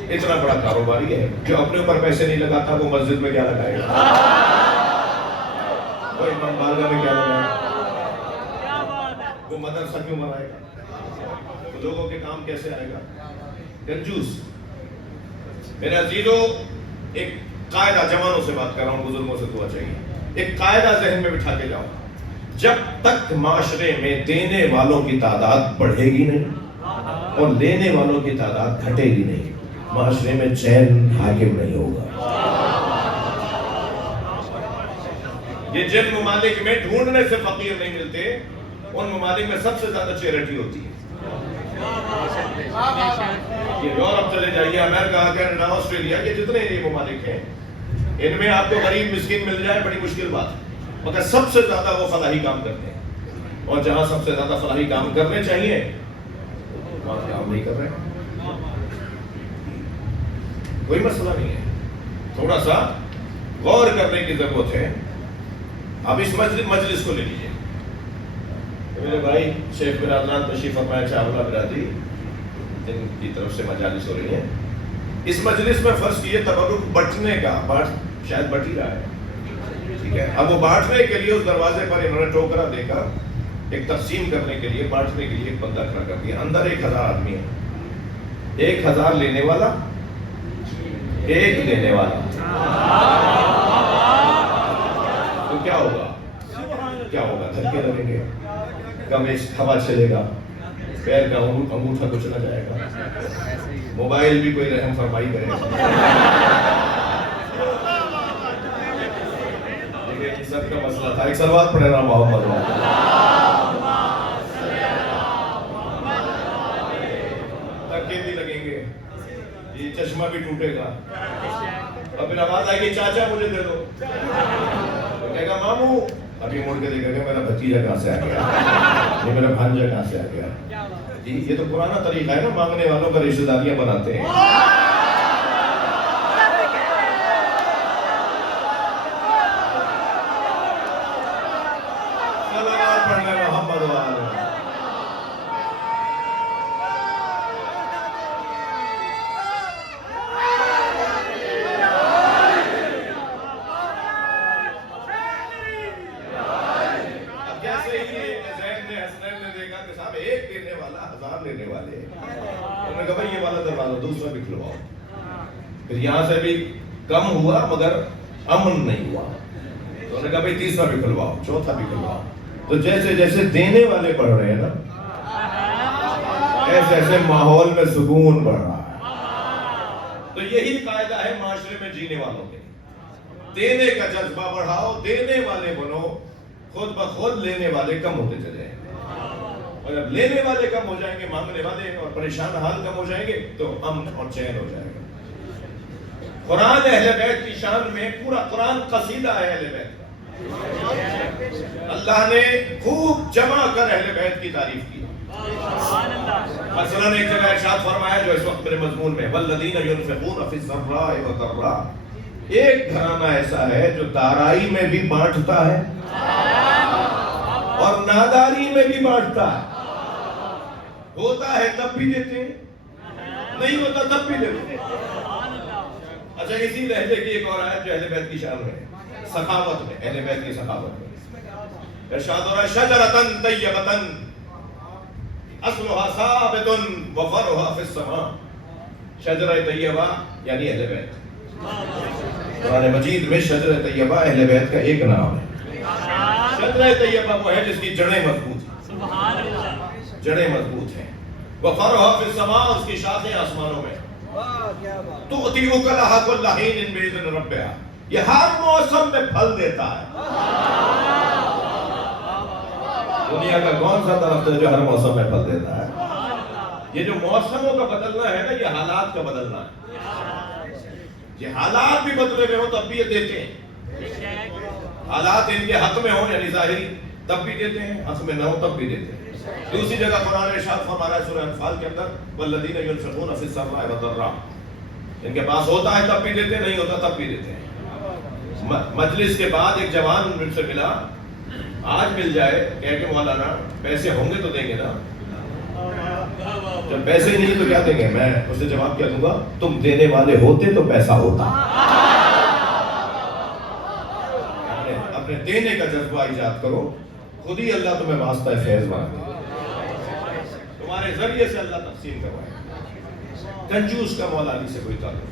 اتنا بڑا کاروباری ہے، جو اپنے اوپر پیسے نہیں لگاتا وہ مسجد میں کیا لگائے گا؟ وہ امام بارگاہ میں کیا لگائے گا؟ وہ مدرسہ کیوں بنائے گا؟ لوگوں کے کام کیسے آئے گا؟ کنجوس. میرے عزیزو، ایک قاعدہ، جوانوں سے بات کر رہا ہوں، بزرگوں سے دعا چاہیے. ایک قاعدہ ذہن میں بٹھا کے جاؤ. جب تک معاشرے میں دینے والوں کی تعداد بڑھے گی نہیں اور لینے والوں کی تعداد گھٹے گی نہیں، معاشرے میں چین حاکم نہیں ہوگا. یہ جن ممالک میں ڈھونڈنے سے فقیر نہیں ملتے، ان ممالک میں سب سے زیادہ چیریٹی ہوتی ہے. یہ یورپ چلے جائیے، امریکہ، کینیڈا، آسٹریلیا، یہ جتنے یہ ممالک ہیں، ان میں آپ کو غریب مسکین مل جائے بڑی مشکل بات ہے، مگر سب سے زیادہ وہ فلاحی کام کرتے ہیں. اور جہاں سب سے زیادہ فلاحی کام کرنے چاہیے وہاں کام نہیں کر رہے. کوئی مسئلہ نہیں ہے، تھوڑا سا غور کرنے کی ضرورت ہے. اب اس مجلس کو لے لیجیے. میرے بھائی شیخ برادران تشریف فرمایا، چاولہ برادری جن کی طرف سے مجالس ہو رہی ہیں، اس مجلس میں فرض کیے تبرک بٹنے کا، شاید بٹ ہی رہا ہے، ٹھیک ہے. اب وہ بانٹنے کے لیے اس دروازے پر انہوں نے ٹوکرا دے کر ایک تقسیم کرنے کے لیے، بانٹنے کے لیے ایک بندہ کھڑا کر دیا. اندر 1000 آدمی ہے، 1000 لینے والا، 1 دینے والا. تو کیا ہوگا؟ کیا ہوگا؟ دھکے لگیں گے، کم ہوا چلے گا، پیر کا انگوٹھا کچلا جائے گا، موبائل بھی کوئی رحم فرمائی کرے گا. دیکھیں سب کا مسئلہ تھا. ایک صلوات پڑھے نا محمد والا. دھکے بھی لگیں گے، یہ چشمہ بھی ٹوٹے گا، اور پھر آواز آئے گی چاچا مجھے دے دو. کہے گا ماموں، ابھی مڑ کے دیکھے گا میرا بھتیجا کہاں سے آ گیا، یہ میرا بھانجا کہاں سے آ گیا. جی یہ تو پرانا طریقہ ہے نا، مانگنے والوں کا رشتہ داریاں بناتے ہیں. محمد والے لینے والے. انہوں نے کہا بھائی یہ والا دروازہ دوسرا بھی کھلواؤ. پھر یہاں سے بھی کم ہوا مگر امن نہیں ہوا. تو انہوں نے کہا بھائی تیسرا بھی کھلواؤ، چوتھا بھی کھلواؤ. تو جیسے جیسے دینے والے بڑھ رہے ہیں نا، ایسے ایسے ماحول میں سکون بڑھ رہا ہے. تو یہی قاعدہ ہے معاشرے میں جینے والوں کے. دینے کا جذبہ بڑھاؤ، دینے والے بنو، خود بخود لینے والے کم ہوتے چلے ہیں. اور جب لینے والے کم ہو جائیں گے، مانگنے والے اور پریشان حال کم ہو جائیں گے، تو امن اور چین ہو جائے گا. قرآن اہل بیت کی شان میں پورا قرآن قصیدہ ہے اہل بیت کا. اللہ نے خوب جمع کر اہل بیت کی تعریف کی. مثلا ایک جگہ ارشاد فرمایا جو اس وقت میرے مضمون میں، والذین ينفقون فی السراء والضراء، ایک گھرانہ ایسا ہے جو دارائی میں بھی بانٹتا ہے اور ناداری میں بھی بانٹتا ہے. ہوتا ہے تب بھی دیتے ہیں، نہیں ہوتا تب بھی دیتے ہیں. اچھا اسی لہجے کی ایک اور آیت جو اہل بیت کی شان ہے، سخاوت میں، اہل بیت کی سخاوت میں ارشاد ہو رہا ہے شجرۃ طیبۃ اصلها ثابت وفرعها فی السماء. شجرہ طیبہ یعنی اہل بیت. قرآن مجید میں شجرہ طیبہ اہل بیت کا ایک نام ہے. شجرہ طیبہ وہ ہے جس کی جڑیں مضبوط ہیں. جڑیں مضبوط ہیں. وفرعها فی السماء, اس کی شاخیں آسمانوں میں. تؤتی اکلہا کل حین بإذن ربہا, یہ ہر موسم میں پھل دیتا ہے. دنیا کا کون سا درخت ہے جو ہر موسم میں پھل دیتا ہے؟ یہ جو موسموں کا بدلنا ہے نا, یہ حالات کا بدلنا ہے. یہ حالات بھی بدلے ہوئے ہوں تب بھی یہ دیتے ہیں. حالات ان کے حق میں ہوں یعنی ظاہری تب بھی دیتے ہیں, حق میں نہ ہو تب بھی دیتے ہیں. دوسری جگہ قرآن ارشاد فرما رہا ہے سورہ انفال کے اندر, والذین ينفقون فی السراء والضراء, ان کے پاس ہوتا ہے تب بھی دیتے ہیں, نہیں ہوتا تب بھی دیتے ہیں. مجلس کے بعد ایک جوان مجھ سے ملا, آج مل جائے, کہہ کہ مولانا پیسے ہوں گے تو دیں گے نا, جب پیسے نہیں تو کیا دیں گے. میں اسے جواب کیا دوں گا, تم دینے والے ہوتے تو پیسہ ہوتا. اپنے دینے کا جذبہ ایجاد کرو, خود ہی اللہ تمہیں واسطہ فیض بنا دے, تمہارے ذریعے سے اللہ تقسیم کروائے. کنجوس کا مولا علی سے کوئی تعلق.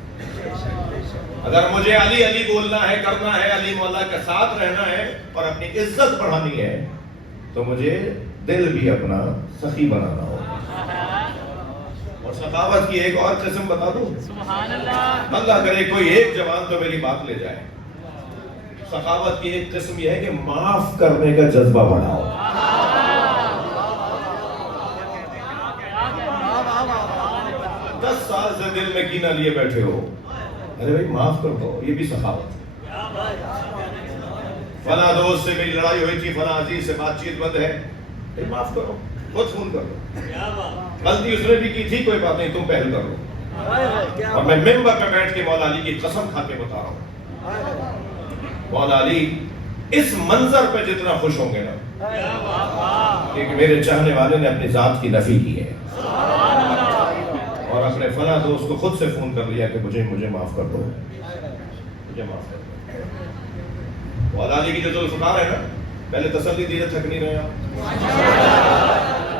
اگر مجھے علی علی بولنا ہے, کرنا ہے, علی مولا کے ساتھ رہنا ہے اور اپنی عزت بڑھانی ہے, تو مجھے دل بھی اپنا سخی بنانا ہوگا. اور سخاوت کی ایک اور قسم بتا دوں, اللہ کرے کوئی ایک جوان تو میری بات لے جائے. سخاوت کی ایک قسم یہ ہے کہ معاف کرنے کا جذبہ بڑھاؤ. 10 سال سے دل میں کینہ لیے بیٹھے ہو, ارے بھائی معاف کر دو, یہ بھی سخاوت. فلاں دوست سے میری لڑائی ہوئی تھی, فلاں عزیز سے بات چیت بند ہے, معاف کرو, خود فون کر دو. غلطی اس نے بھی کی تھی, کوئی بات نہیں, تم پہل کر لو. اور میں ممبر پہ بیٹھ کے مولا علی کی قسم کھا کے بتا رہا ہوں, مولا علی اس منظر پہ جتنا خوش ہوں گے نا, کیونکہ میرے چاہنے والے نے اپنی ذات کی نفی کی ہے, اور اپنے فلاں دوست کو خود سے فون کر لیا کہ مجھے معاف کر دو, مجھے معاف کر دو. مولا علی کی جو ذوالفقار ہے نا, پہلے تسلی دیجیے, تھک نہیں رہے آپ.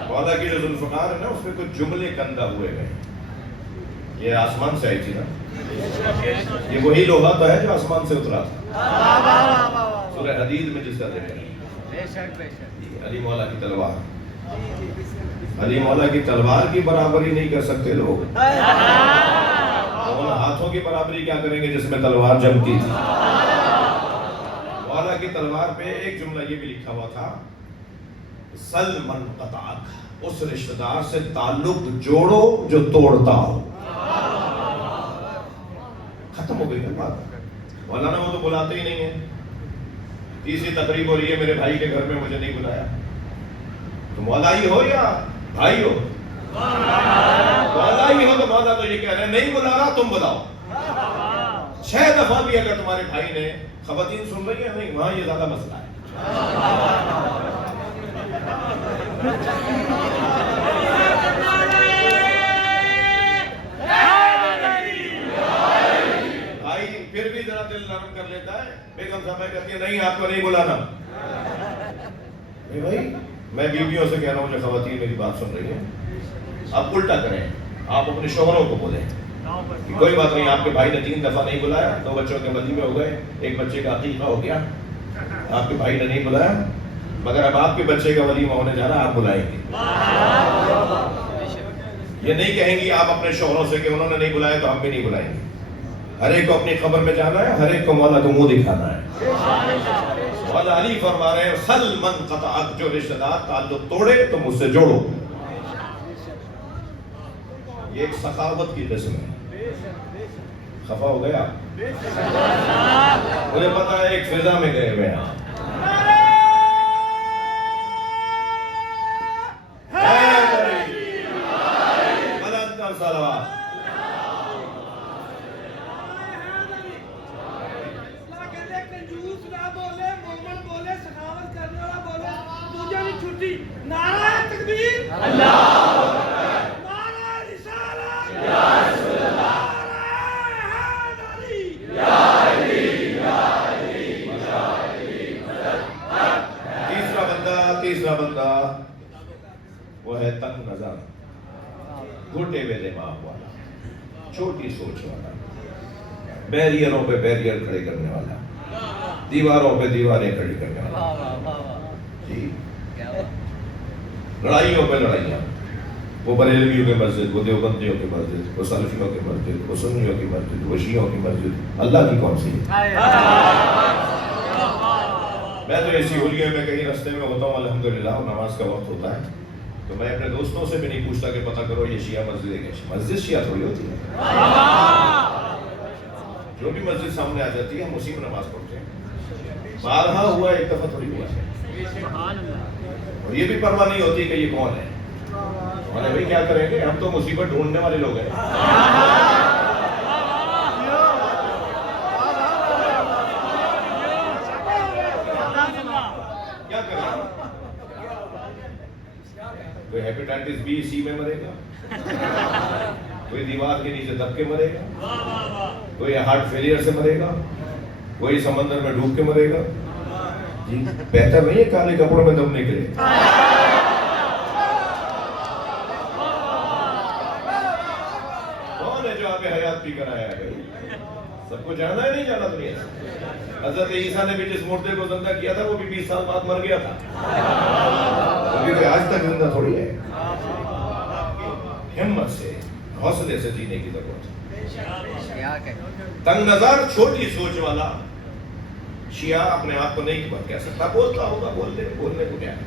مولا کی جو ذوالفقار ہے نا, اس میں کچھ جملے کندہ ہوئے گئے. یہ آسمان سے آئی تھی نا, یہ وہی لوہا تو ہے جو آسمان سے اترا تھا. سورہ حدید میں جس کا ذکر ہے, علی مولا کی تلوار. علی مولا کی تلوار کی برابری نہیں کر سکتے لوگ, ان ہاتھوں کی برابری کیا کریں گے جس میں تلوار جمتی تھی. مولا کی تلوار پہ ایک جملہ یہ بھی لکھا ہوا تھا, سل من قطعک, اس رشتہ دار سے تعلق جوڑو جو توڑتا ہو. ختم ہو گئی بات. مولانا وہ تو بلاتے ہی نہیں ہیں. تیسری تقریب ہو رہی ہے میرے بھائی کے گھر میں, مجھے نہیں بلایا. تو مولا ہی ہو یا بھائی ہو؟ مولا ہی ہو تو مولا تو یہ کہہ رہے ہیں نہیں بلا رہا, تم بلاؤ. 6 دفعہ بھی اگر تمہارے بھائی نے, خواتین سن رہی ہیں نہیں, وہاں یہ زیادہ مسئلہ ہے. بھائی پھر بھی ذرا دل نرم کر لیتا ہے. بیگم صاحبہ کہتی ہے نہیں آپ کو نہیں بلانا. بھائی میں بیویوں سے کہہ رہا ہوں جو خواتین میری بات سن رہی ہیں, آپ الٹا کریں, آپ اپنے شوہروں کو بولیں کہ کوئی بات نہیں, آپ کے بھائی نے 3 دفعہ نہیں بلایا, 2 بچوں کے ولیمے ہو گئے, 1 بچے کا عقیقہ ہو گیا, آپ کے بھائی نے نہیں بلایا, مگر اب آپ کے بچے کا ولیمہ ہونے جا رہا ہے, آپ بلائیں گے. یہ نہیں کہیں گی آپ اپنے شوہروں سے کہ انہوں نے نہیں بلایا تو ہم بھی نہیں بلائیں گے. ہر ایک کو اپنی خبر میں جانا ہے, ہر ایک کو مولا کو منہ دکھانا ہے. مولا علی فرما رہے ہیں سل من قطعک, جو رشتہ دار تعلق توڑے تو مجھ سے جوڑو. یہ ایک سخاوت کی قسم ہے. خفا ہو گیا, مجھے پتا ہے ایک فضا میں گئے ہوئے ہیں. گھٹے ہوئے دماغ والا، چھوٹی سوچ والا، بیریئروں پہ بیریئر کھڑے کرنے والا، دیواروں پہ دیواریں کھڑی کرنے والا، جی لڑائیوں پہ لڑائیاں، وہ بریلویوں کی مسجد، وہ دیوبندیوں کی مسجد، وہ سلفیوں کی مسجد، وہ سنیوں کی مسجد، وہ شیعوں کی مسجد، اللہ کی کون سی ہے؟ میں تو ایسی ہولیوں میں کہیں رستے میں ہوتا ہوں الحمدللہ، اور نماز کا وقت ہوتا ہے تو میں اپنے دوستوں سے بھی نہیں پوچھتا کہ پتہ کرو یہ شیعہ مسجد ہے کیا؟ مسجد شیعہ تھوڑی ہوتی ہے، جو بھی مسجد سامنے آ جاتی ہے ہم اسی میں نماز پڑھتے ہیں، بارہا ہوا ایک دفعہ تھوڑی ہوا ہے، اور یہ بھی پرواہ نہیں ہوتی کہ یہ کون ہے، ارے بھائی کیا کریں گے، ہم تو مصیبت ڈھونڈنے والے لوگ ہیں، کیا کریں؟ کوئی ہیپیٹائٹس بی سی میں مرے گا، کوئی دیوار کے نیچے دب کے مرے گا، کوئی ہارٹ فیلئر سے مرے گا، کوئی سمندر میں ڈوب کے مرے گا، جی بہتر نہیں ہے کالے کپڑوں میں دم نکلے، کون ہے جو آپ حیات پی کر آیا ہے بھائی؟ سب کو جانا ہے نہیں جانا دنیا سے؟ حضرت عیسیٰ نے بھی جس مردے کو زندہ کیا تھا وہ بھی 20 سال بعد مر گیا تھا، ابھی کوئی آج تک زندہ تھوڑی ہے، ہمت سے حوصلے سے جینے کی ضرورت ہے، تنگ نظر چھوٹی سوچ والا شیعہ اپنے آپ کو نہیں کہہ سکتا، بولتا ہوگا بولنے کو کیا ہے،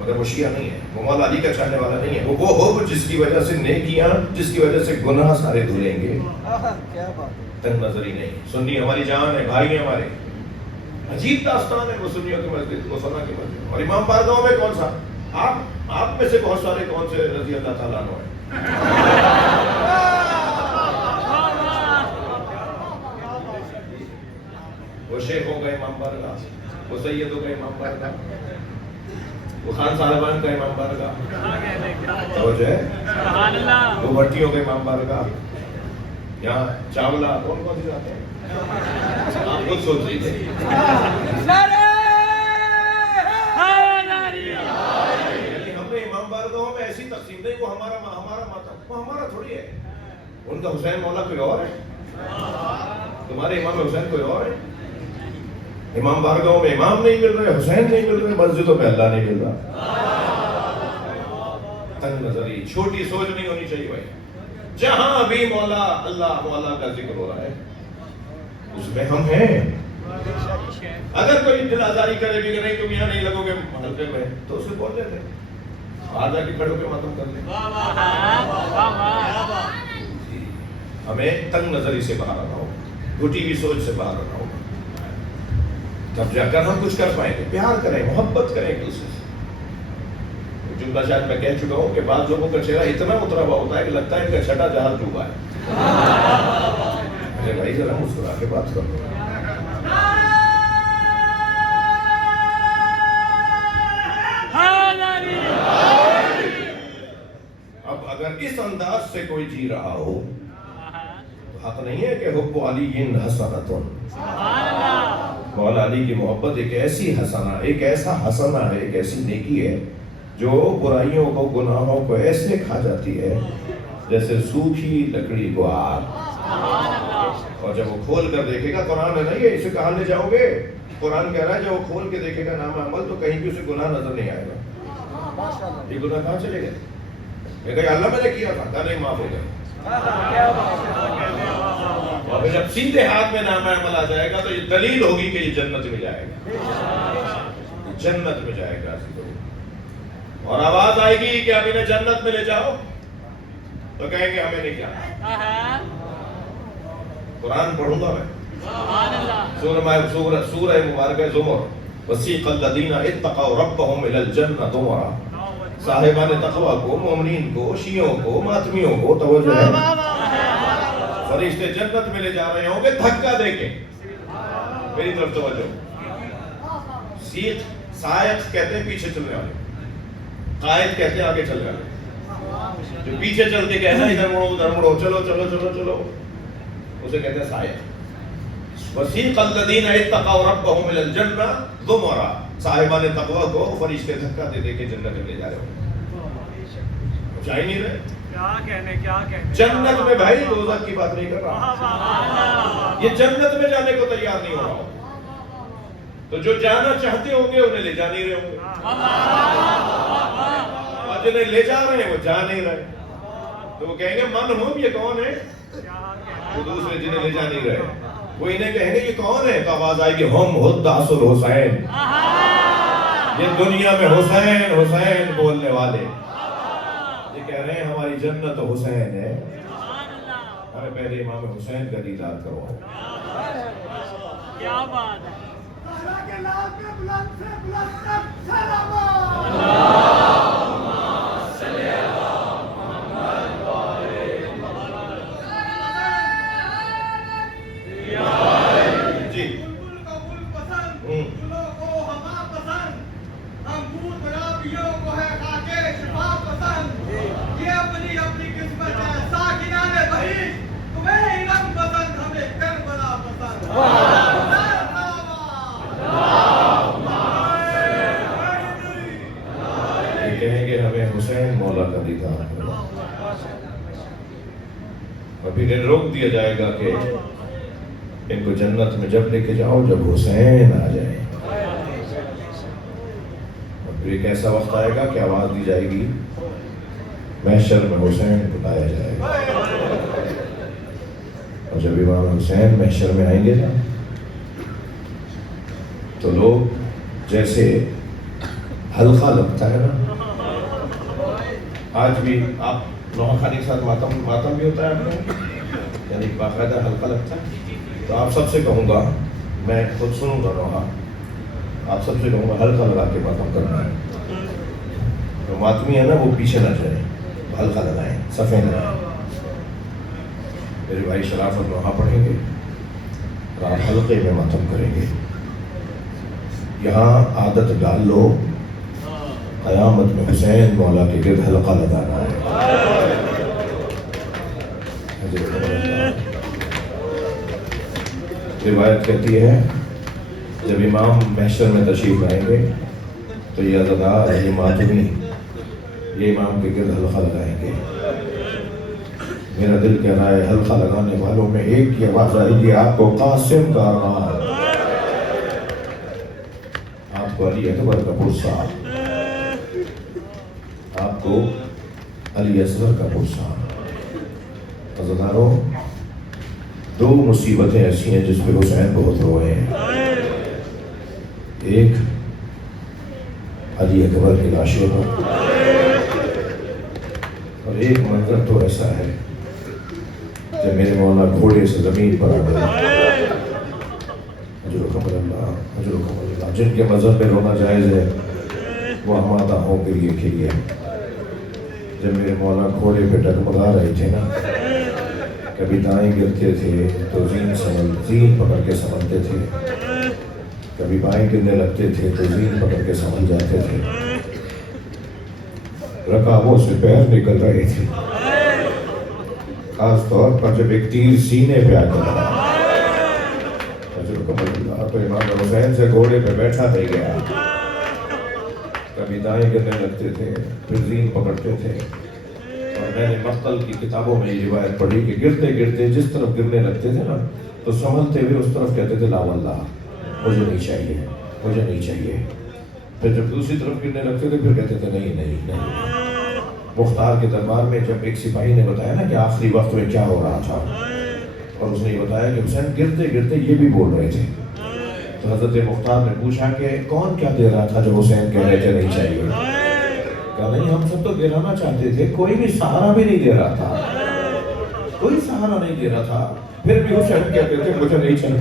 مگر وہ شیعہ نہیں ہے، وہ مولا علی کا چاہنے والا نہیں ہے، وہ ہو جس کی وجہ سے نیکیاں، جس کی وجہ سے گناہ سارے دھلیں گے، تنگ نظری نہیں۔ سنی ہماری جان ہے، بھائی ہیں ہمارے، عجیب داستان ہے وہ سنیوں کی مسجد، وہ سنا کی مسجد، اور امام بارگاہوں میں کون سا، آپ میں سے بہت سارے کون سے رضی اللہ تعالیٰ عنہ ہیں، وہ شیخوں کا امام بارگاہ، وہ سیدوں کا امام بارگاہ، وہ خان صاحبان کا امام بارگاہ، توجہ ہے، وہ بھٹیوں کا امام بارگاہ، یہاں چاولہ کون کون سے جاتے ہیں، آپ خود سوچ لیجیے، ہم نے امام بارگاہوں میں ایسی تقسیم نہیں، وہ ہمارا ماتم، وہ ہمارا تھوڑی ہے، ان کا حسین مولا کوئی اور ہے، تمہارے امام حسین کوئی اور ہے، امام بارگاہوں میں امام نہیں مل رہے، حسین نہیں مل رہے، مسجدوں میں اللہ نہیں مل رہا، تنگ نظری چھوٹی سوچ نہیں ہونی چاہیے بھائی، جہاں بھی مولا اللہ مولا کا ذکر ہو رہا ہے اس میں ہم ہیں، اگر کوئی دل آزاری کرے بھی کہ نہیں تم یہاں نہیں لگو گے حلقے میں تو اسے بول لیتے آ جا کے کھڑو کے ماتم کر لیں، ہمیں تنگ نظری سے باہر آنا ہوگا، گھٹی ہوئی سوچ سے باہر آنا ہوگا، تب جا کر ہم کچھ کر پائیں گے، پیار کریں، محبت کریں ایک دوسرے سے، جملہ شاید میں کہہ چکا ہوں کہ بعض لوگوں کا چہرہ اتنا اترا ہوا ہوتا ہے کہ لگتا ہے ان کا چھٹا جہاز ڈوبا ہے، ارے بھائی ذرا مسکرا کے بات کرو، اب اگر اس انداز سے کوئی جی رہا ہو تو حق نہیں ہے کہ حب علی حسنۃ، مولا علی کی محبت ایک ایسی حسنہ، ایک ایسا حسنہ ہے، ایک ایسی نیکی ہے جو برائیوں کو گناہوں کو ایسے کھا جاتی ہے جیسے سوکھی لکڑی کو آگ، اور جب وہ کھول کر دیکھے گا، قرآن ہے نا یہ، اسے کہاں لے جاؤ گے، قرآن کہہ رہا ہے جب وہ کھول کے دیکھے گا نام عمل تو کہیں بھی اسے گناہ نظر نہیں آئے گا، یہ گناہ کہاں چلے گئے، میں کہا اللہ میں نے کیا تھا، کہا نہیں معاف ہو گئے، اور جب سیدھے ہاتھ میں نام عمل آ جائے گا تو یہ دلیل ہوگی کہ یہ جنت میں جائے گا، جنت میں جائے گا، اور آواز آئے گی کہ اب انہیں جنت میں لے جاؤ تو کہیں گے ہمیں نہیں جانا، قرآن پڑھوں گا میں، سورہ مبارکہ زمر، وسیق الذین اتقوا ربهم الی الجنۃ زمرا، صاحبان تقوی کو، مومنین کو، شیعوں کو، ماتمیوں کو توجہ ہے، فرشتے جنت میں لے جا رہے ہوں گے دھکا دے کے، میری طرف توجہ، سیق سائق کہتے ہیں پیچھے چلنے والے، قائد کہتے ہیں آگے چل رہے، جو پیچھے چل کے کہنا ادھر مڑو چلو چلو چلو چلو، اسے کہتے ہیں سائق، وسیق الذین اتقوا ربهم الی الجنۃ زمرا، صاحبان تقوی کو فرشتے دھکا دے دے کے جنت میں لے جا رہے ہوں، جا ہی نہیں رہے. کیا کہنے جنت میں بھائی دوزخ کی بات نہیں کر رہا, یہ جنت میں جانے کو تیار نہیں ہو رہا. تو جو جانا چاہتے ہوں گے انہیں لے جا نہیں رہے ہوں گے, اور جنہیں لے جا رہے ہیں وہ جا نہیں رہے. تو وہ کہیں گے من ہم, یہ کون ہے؟ وہ دوسرے جنہیں لے جا نہیں رہے وہ انہیں کہیں گے یہ کون ہے؟ تو آواز آئے گی ہم حداث الحسین, یہ دنیا میں حسین حسین بولنے والے یہ کہہ رہے ہیں ہماری جنت حسین ہے. ہمیں پہلے امام حسین کا دیدار کرواؤ. کیا بات ہے. جی یہ کہیں گے ہمیں حسین مولا کا دیدار کرواؤ. اور پھر انہیں روک دیا جائے گا کہ ان کو جنت میں جب لے کے جاؤ جب حسین آ جائے. اور پھر ایک ایسا وقت آئے گا کہ آواز دی جائے گی محشر میں حسین کو لایا جائے گا. اور جب امام حسین محشر میں آئیں گے نا تو لوگ جیسے حلقہ لگتا ہے نا, آج بھی آپ نوحہ خانی کے ساتھ ماتم بھی ہوتا ہے آپ نے, یعنی باقاعدہ حلقہ لگتا ہے. تو آپ سب سے کہوں گا, میں خود سنوں گا نوحہ, آپ سب سے کہوں گا حلقہ لگا کے ماتم کرنا ہے. جو ماتمی ہے نا وہ پیچھے نہ جائے, حلقہ لگائیں, صفیں لگائیں. میرے بھائی شرافت نوحہ پڑھیں گے اور آپ حلقے میں ماتم کریں گے. یہاں عادت ڈال لو قیامت میں حسین مولا کے گرد حلقہ لگانا ہے. روایت کہتی ہے جب امام محشر میں تشریف لائیں گے تو یہ عزادار یہ ماتمی یہ امام کے گرد حلقہ لگائیں گے. میرا دل کہہ رہا ہے حلقہ لگانے والوں میں ایک کی آواز آئے گی آپ کو قاسم کا ارمان, آپ کو علی اکبر کا پرسا, آپ کو علی اصغر کا پرسا. عزاداروں دو مصیبتیں ایسی ہیں جس پہ حسین بہت روئے ہیں. ایک علی اکبر کی لاشوں پر, اور ایک منظر تو ایسا ہے جب میرے مولا گھوڑے سے زمین پر آ گئے. اجرکم اللہ اجرکم اللہ. جن کے مذہب میں رونا جائز ہے وہ ہمارا ہو کے لیے کھلیے. جب میرے مولا گھوڑے پہ ڈگمگا رہے تھے نا, کبھی دائیں گرتے تھے تو زین پکڑ کے سنبھلتے تھے, کبھی بائیں گرنے لگتے تھے تو زین پکڑ کے سنبھل جاتے تھے. رکابوں سے پیر نکل رہے تھے, خاص طور پر جب ایک تیر سینے پہ آ کر تو امام حسین سے گھوڑے پہ بیٹھا رہ گیا. کبھی دائیں گرنے لگتے تھے پھر زین پکڑتے تھے. اور میں نے مقتل کی کتابوں میں یہ روایت پڑھی کہ گرتے گرتے جس طرف گرنے لگتے تھے نا تو سنبھلتے ہوئے اس طرف کہتے تھے لا واللہ مجھے نہیں چاہیے, مجھے نہیں چاہیے. پھر جب دوسری طرف گرنے لگتے تھے پھر کہتے تھے نہیں نہیں نہیں. مختار کے دربار میں جب ایک سپاہی نے بتایا نا کہ آخری وقت میں کیا ہو رہا تھا, اور اس نے یہ بتایا کہ حسین گرتے گرتے یہ بھی بول رہے تھے, تو حضرت مختار نے پوچھا کہ کون کیا دے رہا تھا جب حسین کہہ رہے تھے نہیں چاہیے؟ کہا نہیں ہم سب تو گرانا چاہتے تھے, کوئی بھی سہارا بھی نہیں دے رہا تھا, کوئی سہارا نہیں دے رہا تھا. پھر بھی حسین کہتے تھے مجھے نہیں چاہیے.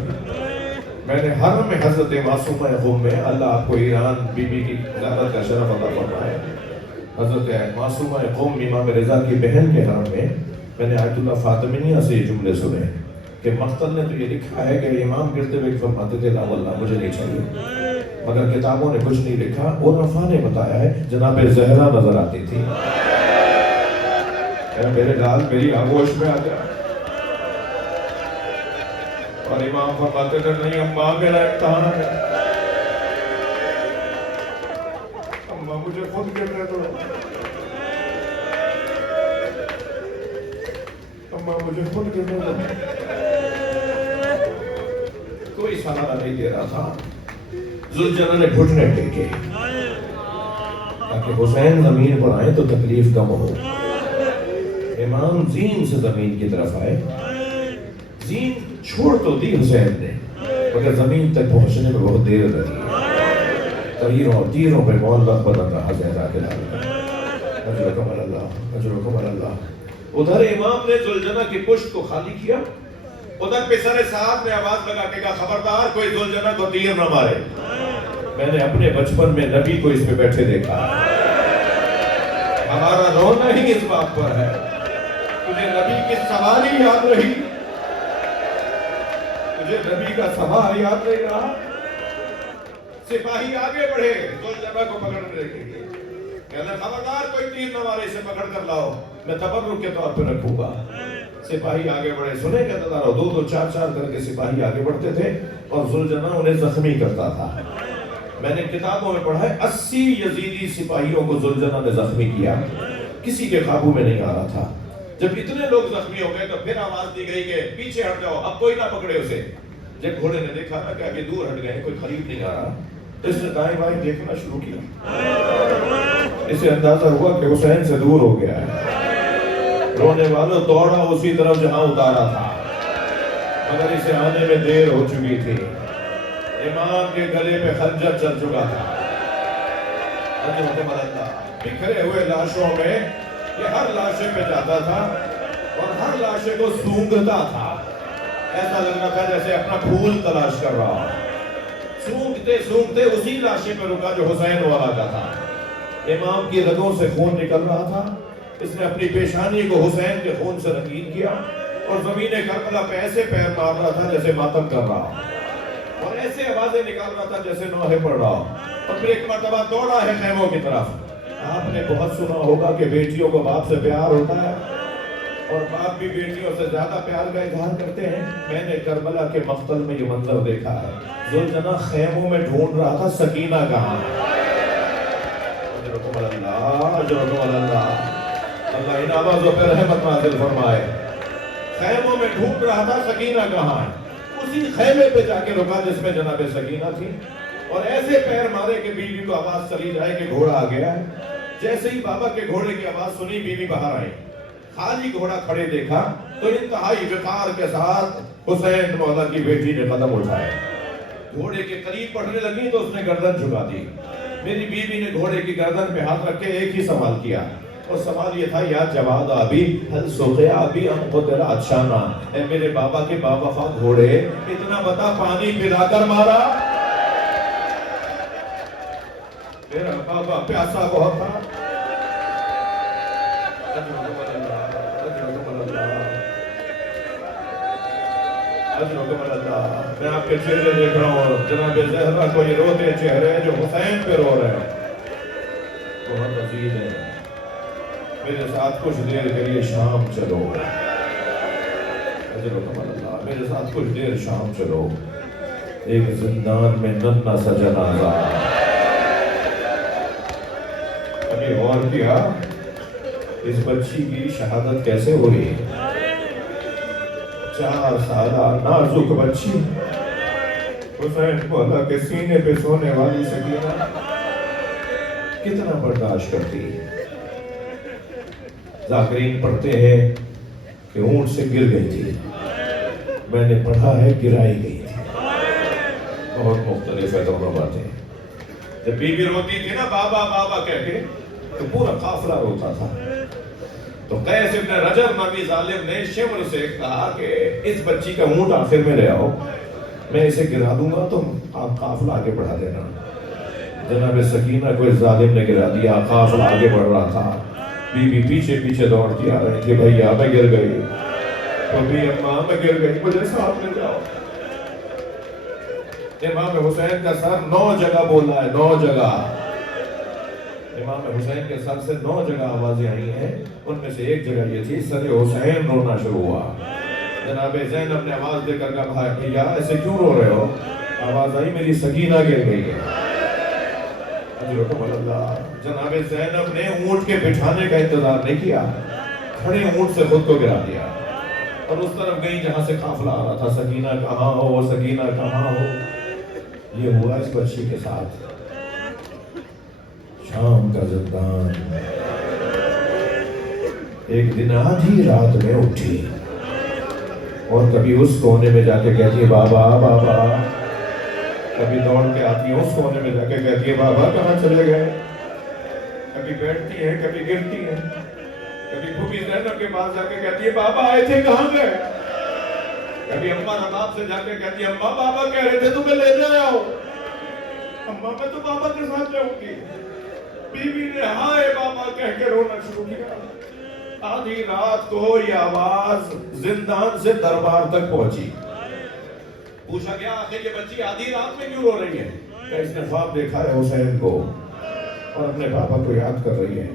میں نے حرم میں حضرت معصومہ قوم میں, اللہ آپ کو ایران بی بی کی زیارت کا شرف عطا فرمائے, حضرت معصومہ قوم امام رضا کی بہن کے حرم میں نے آیت اللہ فاطمیہ سے یہ جملے سنے کہ مقتل نے تو یہ لکھا ہے کہ امام گرتے ہوئے فرماتے تھے لا واللہ مجھے نہیں چاہیے, مگر کتابوں نے کچھ نہیں لکھا. اور عرفا نے بتایا ہے جناب زہرا نظر آتی تھی, میرے لال میری آغوش میں آ گیا, اور امام فرماتے تھے نہیں اماں میرا امتحان ہے, اماں مجھے خود گرنے دو. اماں مجھے خود گرنے لگا. کوئی سہارا نہیں دے رہا تھا. ذوالجلال نے گھٹنے ٹیکے تاکہ حسین زمین پر آئے تو تکلیف کم ہو. امام زین سے زمین کی طرف آئے. زین چھوڑ تو دی حسین نے مگر زمین تک پہنچنے میں بہت دیر لگی. تیروں پہ معلق بدن رہا زہرا کے لال. اجرکم اللہ اجرکم اللہ. ادھر امام نے ذوالجنہ کی پشت کو خالی کیا. ادھر پسر سعد نے آواز لگا کے کہا خبردار کوئی ذوالجنہ کو تیر نہ مارے. میں نے اپنے بچپن میں نبی کو اس پہ بیٹھے دیکھا. ہمارا رونا ہی اس بات پر ہے. تجھے نبی کی سواری یاد رہی؟ تجھے نبی کا سوار یاد نہیں رہا؟ سپاہی آگے بڑھے ذوالجنہ کو پکڑنے کے لیے. کہنا خبردار کوئی تیر نہ مارے اسے پکڑ کر لاؤ میں تبرک کے طور پہ رکھوں گا. سپاہی آگے بڑھے. سنے کہتا تھا دو چار کر کے سپاہی آگے بڑھتے تھے اور ذوالجنہ انہیں زخمی کرتا تھا. میں نے کتابوں میں پڑھا ہے 80 یزیدی سپاہیوں کو ذوالجنہ نے زخمی کیا. کسی کے قابو میں نہیں آ رہا تھا. جب اتنے لوگ زخمی ہو گئے تو پھر آواز دی گئی کہ پیچھے ہٹ جاؤ اب کوئی نہ پکڑے اسے. جب گھوڑے نے دیکھا نا کہ آگے دور ہٹ گئے کوئی قریب نہیں آ رہا تو اس نے دائیں بائیں دیکھنا شروع کیا. اسے اندازہ ہوا کہ حسین سے دور ہو گیا ہے. رونے والوں دوڑا اسی طرف جہاں اتارا تھا مگر اسے آنے میں دیر ہو چکی تھی. امام کے گلے پہ خنجر چل چکا تھا. بکھرے ہوئے لاشوں میں یہ ہر لاشے پہ جاتا تھا اور ہر لاشے کو سونگتا تھا. ایسا لگ رہا تھا جیسے اپنا پھول تلاش کر رہا. سونگتے سونگتے اسی لاشے پہ رکا جو حسین والا کا تھا. امام کی رگوں سے خون نکل رہا تھا. اس نے اپنی پیشانی کو حسین کے خون سے رنگین کیا اور زمین کربلا پہ ایسے پیر مار رہا تھا جیسے ماتم کر رہا اور ایسے آوازیں نکال رہا تھا جیسے نوحے پڑھ رہا. اور پھر ایک مرتبہ دوڑا ہے خیموں کی طرف. آپ نے بہت سنا ہوگا کہ بیٹیوں کو باپ سے پیار ہوتا ہے اور باپ بھی بیٹیوں سے زیادہ پیار کا اظہار کرتے ہیں. میں نے کربلا کے مقتل میں یہ منظر دیکھا ہے. ذوالجنہ خیموں میں ڈھونڈ رہا تھا سکینہ کہاں. اجرکم اللہ اجرکم اللہ. اللہ ان آوازوں پہ رحمت نازل فرمائے. خیموں میں ڈھونڈ رہا تھا سکینہ کہاں ہے. اسی خیمے پہ جا کے رکا جس میں جناب سکینہ تھی اور ایسے پیر مارے کہ بیوی کو آواز چلی جائے کہ گھوڑا آ گیا ہے. جیسے ہی بابا کے گھوڑے کی آواز سنی بیوی باہر آئی. خالی گھوڑا کھڑے دیکھا تو انتہائی وقار کے ساتھ حسین مولا کی بیٹی نے قدم اٹھائے. گھوڑے کے قریب پڑھنے لگی تو اس نے گردن جھکا دی. میری بیوی نے گھوڑے کی گردن پہ ہاتھ رکھ کے ایک ہی سوال کیا اور سوال یہ تھا یا جواد آبی حل سوخے آبی ام قدر اچھانا. اے میرے بابا کے باوفا گھوڑے اتنا بتا پانی پلا کر مارا. میرا بابا پیاسا بہت تھا. میں آپ کے چہرے دیکھ رہا ہوں جناب زہرا کو یہ روتے چہرے جو حسین پہ رو رہے ہیں بہت عزیز ہے. میرے ساتھ کچھ دیر کے لیے شام چلو. میرے ساتھ کچھ دیر شام چلو. ایک زندان میں ننھا سا جنازہ. ابھی غور کیا اس بچی کی شہادت کیسے ہوئی. 4 سالہ نازک بچی حسین مولا کے سینے پہ سونے والی سکینہ کتنا برداشت کرتی. ذاکرین پڑھتے ہیں کہ اونٹ سے گر گئی تھی. میں نے پڑھا ہے گرائی گئی تھی. بہت مختلف ہے دونوں باتیں. جب بیوی روتی تھی نا بابا بابا کہہ کے تو پورا قافلہ روتا تھا. تو قیس ابن رجب نامی ظالم نے شمر سے کہا کہ اس بچی کا اونٹ آخر میں لے آؤ میں اسے گرا دوں گا تو آپ قافلہ آگے بڑھا دینا. جناب سکینہ کو اس ظالم نے گرا دیا. قافلہ آگے بڑھ رہا تھا. بیوی پیچھے پیچھے دوڑتی آ رہی کہ بھئی میں گر گئی تو بھی اماں میں گر گئی مجھے ساتھ لے جاؤ. امام حسین کا سر 9 جگہ بولا ہے. 9 جگہ امام حسین کے سر سے 9 جگہ آوازیں آئی ہیں. ان میں سے ایک جگہ یہ تھی سر حسین رونا شروع ہوا. جناب زینب نے آواز دے کر کہا بھیا ایسے کیوں رو رہے ہو. آواز آئی میری سکینہ گر گئی ہے. جناب زینب نے اونٹ کے بٹھانے کا انتظار نہیں کیا. کھڑے اونٹ سے خود کو گرا دیا. اور اس طرف گئی جہاں سے قافلہ آ رہا تھا. سکینہ کہاں ہو, سکینہ کہاں ہو. یہ ہوا اس بچی کے ساتھ. شام کا زندان. ایک دن آدھی رات میں اٹھی اور کبھی اس کونے میں جا کے کہتی ہے بابا بابا, کبھی دوڑ کے آتی ہے اس کونے میں جا کے کہتی ہے بابا کہاں چلے گئے. کبھی بیٹھتی ہے, کبھی گرتی ہے, کبھی پھوپھی زینب کے پاس جا کے کہتی ہے بابا آئے تھے کہاں گئے. کبھی اماں رباب سے جا کے کہتی ہے اماں بابا کہہ رہے تھے تمہیں لے جایا ہو. اماں میں تو بابا کے ساتھ جاؤں گی. بیوی نے ہائے بابا کہہ کے رونا شروع کیا. آدھی رات کو یہ آواز زندان سے دربار تک پہنچی. پوچھا گیا آخر یہ بچی آدھی رات میں کیوں رو رہی ہے. کہ اس نے خواب دیکھا ہے حسین کو اور اپنے پاپا کو یاد کر رہی ہے.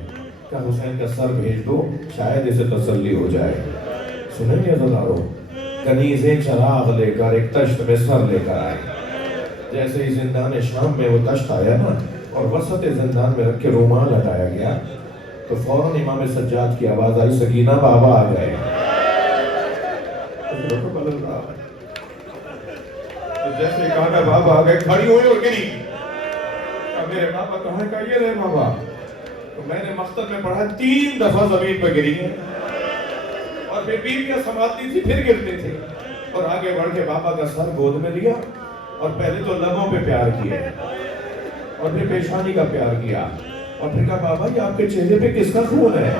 کہ حسین کا سر بھیج دو شاید اسے تسلی ہو جائے. سنیں گے عزیزارو, کنیزیں چراغ لے کر ایک تشت میں سر لے کر آئے. جیسے ہی زندان شام میں وہ تشت آیا نا اور وسط زندان میں رکھ کے رومال ہٹایا گیا تو فوراً امام سجاد کی آواز آئی سکینہ بابا آ گئے. تو جیسے کہا کہ بابا آ گئے کھڑی ہوئی اور گری. اب میرے بابا کہاں کہ یہ رہے بابا. تو میں نے مقتل میں پڑھا 3 دفعہ زمین پہ گری ہیں اور پھر بیویاں سنبھالتی تھی پھر گرتے تھے. اور آگے بڑھ کے بابا کا سر گود میں لیا اور پہلے تو لبوں پہ پیار کیے اور پھر پیشانی کا پیار کیا اور پھر کہا بابا یہ آپ کے چہرے پہ کس کا خون ہے.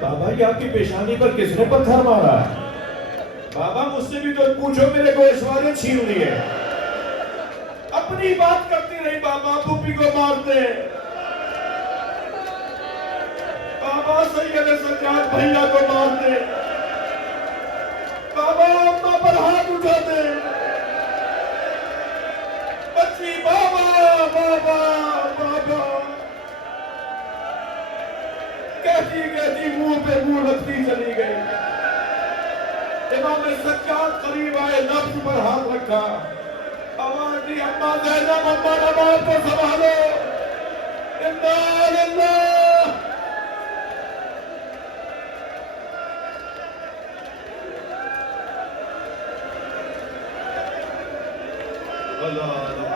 بابا یہ آپ کی پیشانی پر کس نے پتھر مارا. بابا مجھ سے بھی تو پوچھو میرے گوشوارے چھین لیے. اپنی بات کرتی رہی بابا پھوپھی کو مارتے. بابا سید سجاد بھیا کو مارتے. بابا اماں پر ہاتھ اٹھاتے. بچی بابا بابا بابا کہتی کہتی منہ پہ منہ رکھتی چلی گئی. امام سجاد قریب آئے, نبض پر ہاتھ رکھا, آواز دی اماں زینب اماں نماز کو سنبھالو. انا للہ. اللہ